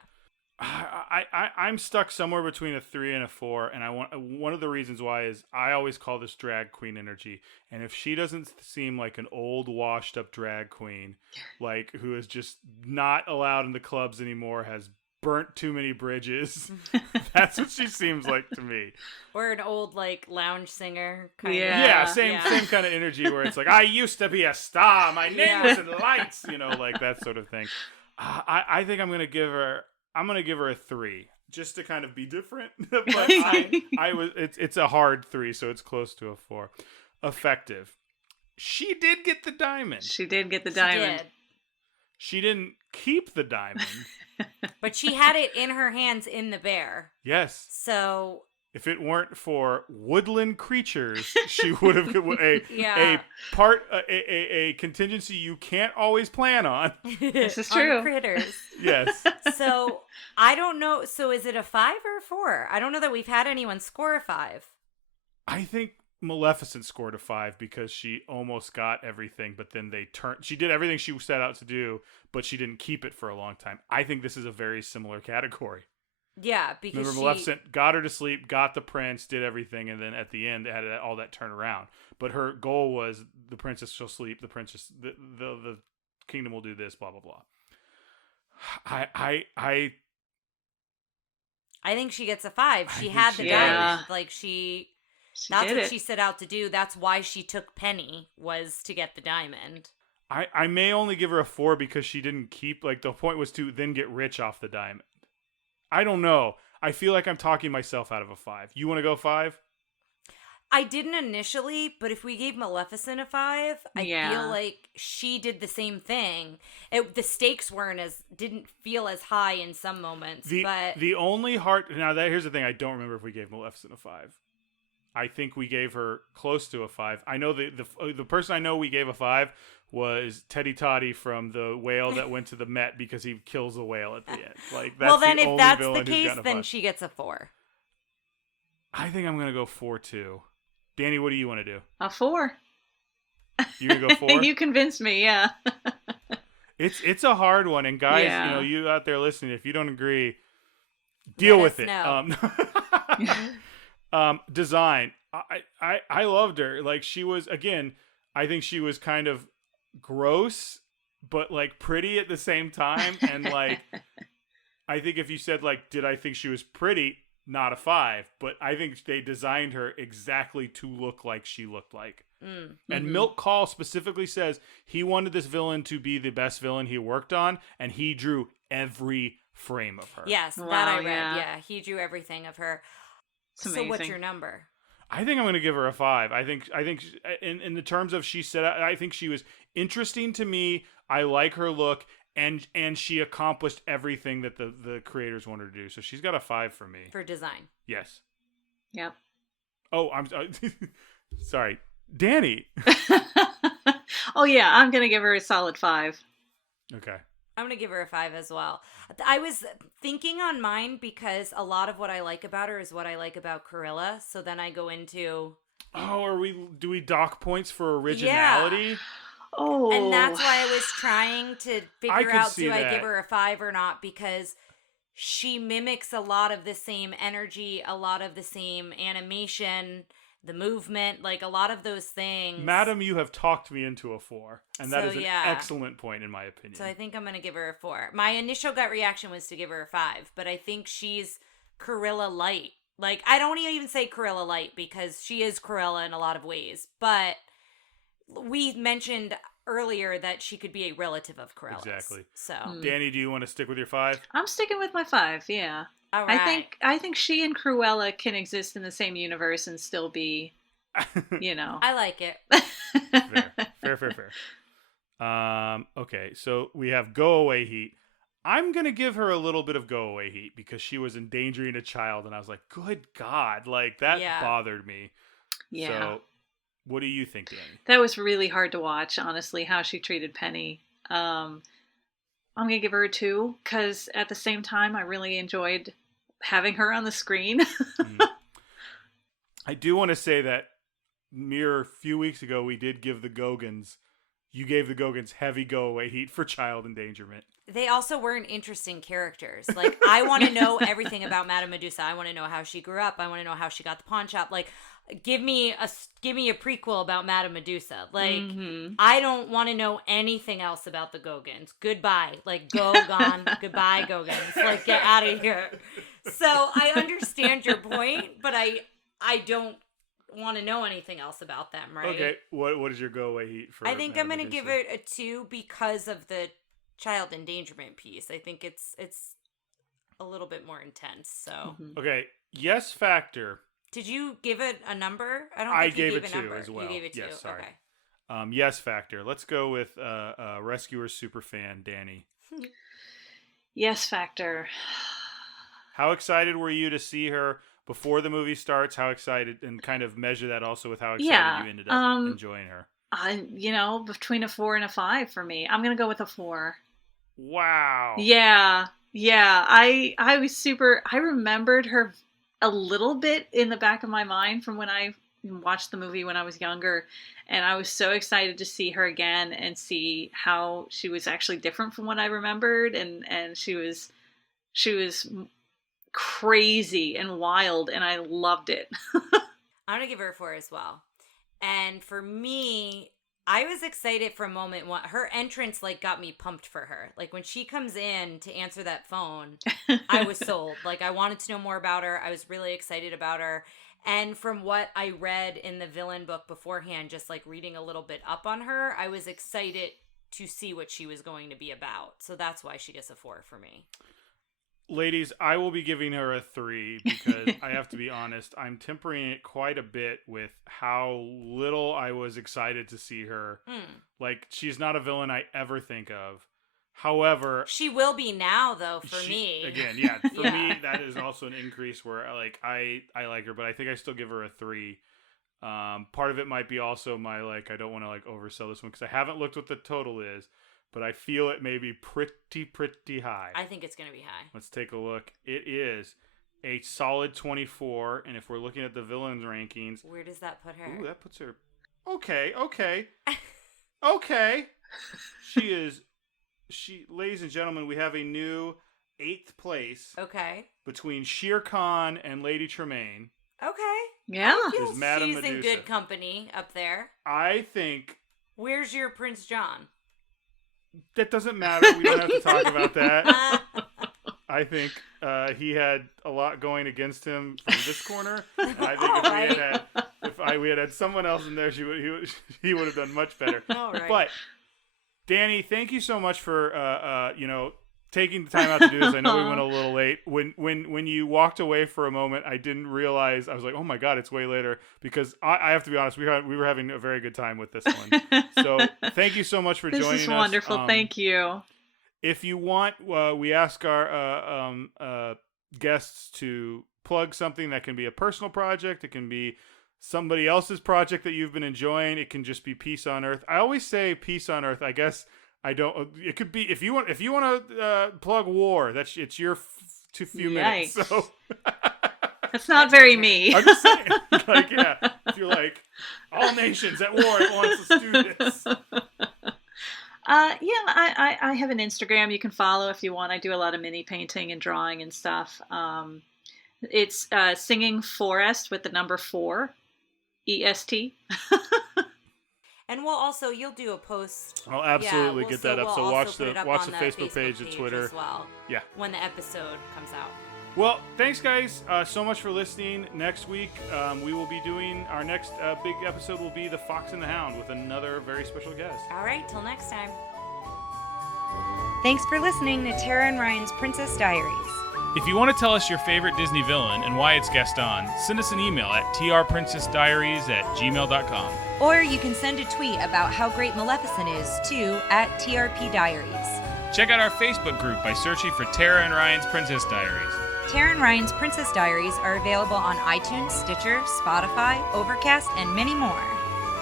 I'm stuck somewhere between a 3 and a 4. And one of the reasons why is I always call this drag queen energy. And if she doesn't seem like an old washed up drag queen, like who is just not allowed in the clubs anymore, has burnt too many bridges. That's what she seems like to me. Or an old like lounge singer kind of. Yeah, same kind of energy where it's like, I used to be a star, my name was in the lights, you know, like that sort of thing. I think I'm gonna give her a 3 just to kind of be different. But it's a hard 3, so it's close to a 4. Effective. She did get the diamond. She did get the diamond. She didn't keep the diamond. But she had it in her hands in the bear. Yes. So if it weren't for woodland creatures, she would have a contingency you can't always plan on. This is true. On critters. Yes. So I don't know. So is it a 5 or a 4? I don't know that we've had anyone score a 5. I think Maleficent scored a 5 because she almost got everything, but then she did everything she set out to do, but she didn't keep it for a long time. I think this is a very similar category. Yeah, because remember, Maleficent got her to sleep, got the prince, did everything, and then at the end it had all that turnaround. But her goal was the princess shall sleep, the kingdom will do this, blah blah blah. I think she gets a 5. She had the diamond, like that's what she set out to do. That's why she took Penny, was to get the diamond. I may only give her a 4 because she didn't keep, like, the point was to then get rich off the diamond. I don't know. I feel like I'm talking myself out of a 5. You want to go 5? I didn't initially, but if we gave Maleficent a 5, I feel like she did the same thing. The stakes didn't feel as high in some moments. Here's the thing. I don't remember if we gave Maleficent a 5. I think we gave her close to a 5. I know the person I know we gave a 5 was Teddy Toddy from the whale that went to the Met because he kills a whale at the end. Like, that's if that's the case, then she gets a 4. I think I'm gonna go 4 too. Dani, what do you want to do? A 4. You gonna go 4? You convinced me. Yeah. It's a hard one, and guys, you out there listening, if you don't agree, deal with it. Design. I loved her. Like, she was, again, I think she was kind of gross, but like pretty at the same time. And like, I think if you said like, did I think she was pretty? Not a 5, but I think they designed her exactly to look like she looked like. And Milk Call specifically says he wanted this villain to be the best villain he worked on, and he drew every frame of her. Yes, that I read. Yeah, he drew everything of her. So what's your number? I think I'm going to give her a 5. I think in the terms of she said, I think she was interesting to me. I like her look, and she accomplished everything that the creators wanted her to do. So she's got a 5 for me. For design. Yes. Yep. Oh, I'm sorry, Dani. Oh yeah, I'm gonna give her a solid 5. Okay. I'm going to give her a 5 as well. I was thinking on mine because a lot of what I like about her is what I like about Corilla. So then I go into... Oh, do we dock points for originality? Yeah. Oh. And that's why I was trying to figure out, do I that. give her a 5 or not? Because she mimics a lot of the same energy, a lot of the same animation, the movement, like a lot of those things. Madam, you have talked me into a 4. And that is an yeah. excellent point in my opinion. So I think I'm going to give her a 4. My initial gut reaction was to give her a 5, but I think she's Corilla light. Like, I don't even say Corilla light because she is Corilla in a lot of ways. But we mentioned earlier that she could be a relative of Corilla's. Exactly. So, Dani, do you want to stick with your 5? I'm sticking with my 5. Yeah. all right. I think she and Cruella can exist in the same universe and still be, I like it. Fair. Okay, so we have go away heat. I'm going to give her a little bit of go away heat because she was endangering a child and I was like, good God, like that bothered me. Yeah. So what do you think, Dani? That was really hard to watch, honestly, how she treated Penny. I'm going to give her a 2 because at the same time, I really enjoyed having her on the screen. I do want to say that mere few weeks ago, we did give the Gogans, you gave the Gogans heavy go away heat for child endangerment. They also weren't interesting characters. Like, I want to know everything about Madame Medusa. I want to know how she grew up. I want to know how she got the pawn shop. Like, give me a prequel about Madame Medusa. Like, I don't want to know anything else about the Gogans. Goodbye. Like, gone. Goodbye, Gogans. Like, get out of here. So I understand your point, but I don't want to know anything else about them, right? Okay, what is your go away heat for? I think I'm going to give it a 2 because of the child endangerment piece. I think it's a little bit more intense. So okay, yes factor. Did you give it a number? I think you gave gave it a 2 number. as well. You gave it 2. Yes, sorry. Okay. Yes factor. Let's go with Rescuer superfan Dani. Yes factor. How excited were you to see her before the movie starts? How excited, and kind of measure that also with how excited you ended up enjoying her. Between a 4 and a 5 for me. I'm gonna go with a 4. Wow. Yeah. I was super. I remembered her a little bit in the back of my mind from when I watched the movie when I was younger, and I was so excited to see her again and see how she was actually different from what I remembered, and she was crazy and wild, and I loved it. I'm going to give her a 4 as well. And for me, I was excited for a moment. Her entrance got me pumped for her. Like, when she comes in to answer that phone, I was sold. Like, I wanted to know more about her. I was really excited about her. And from what I read in the villain book beforehand, just reading a little bit up on her, I was excited to see what she was going to be about. So that's why she gets a 4 for me. Ladies, I will be giving her a 3 because I have to be honest, I'm tempering it quite a bit with how little I was excited to see her. Like, she's not a villain I ever think of. However, she will be now, though, for me. Again, yeah, for me, that is also an increase where I like her, but I think I still give her a 3. Part of it might be also my I don't want to oversell this one because I haven't looked what the total is. But I feel it may be pretty high. I think it's going to be high. Let's take a look. It is a solid 24. And if we're looking at the villains rankings... Where does that put her? Ooh, that puts her... Okay. Okay. Ladies and gentlemen, we have a new 8th place. Okay. Between Shere Khan and Lady Tremaine. Yeah. I feel is Madame she's Medusa. in good company up there. I think... Where's your Prince John? That doesn't matter. We don't have to talk about that. I think he had a lot going against him from this corner. And I think if we had had someone else in there, he would have done much better. All right. But Dani, thank you so much for taking the time out to do this. I know we went a little late. When you walked away for a moment, I didn't realize. I was like, oh my God, it's way later. Because I have to be honest, we were having a very good time with this one. So thank you so much for joining us. This is wonderful. Thank you. If you want, we ask our guests to plug something that can be a personal project. It can be somebody else's project that you've been enjoying. It can just be peace on earth. I always say peace on earth. I guess I don't. It could be if you want to plug war. It's your few minutes. So that's not very me. I'm just saying, like, yeah, if you're like all nations at war at once, let's do this. I have an Instagram you can follow if you want. I do a lot of mini painting and drawing and stuff. It's Singing Forest with the number 4, EST. And you'll do a post. I'll absolutely get that up. So watch the Facebook page, the Twitter as well. Yeah. When the episode comes out. Well, thanks guys so much for listening. Next week we will be doing our next big episode will be The Fox and the Hound with another very special guest. All right, till next time. Thanks for listening to Tara and Ryan's Princess Diaries. If you want to tell us your favorite Disney villain and why it's Gaston, send us an email at trprincessdiaries@gmail.com. Or you can send a tweet about how great Maleficent is to @TRPDiaries. Check out our Facebook group by searching for Tara and Ryan's Princess Diaries. Tara and Ryan's Princess Diaries are available on iTunes, Stitcher, Spotify, Overcast, and many more.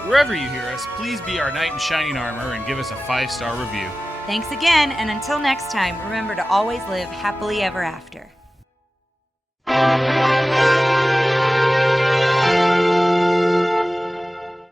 Wherever you hear us, please be our knight in shining armor and give us a 5-star review. Thanks again, and until next time, remember to always live happily ever after.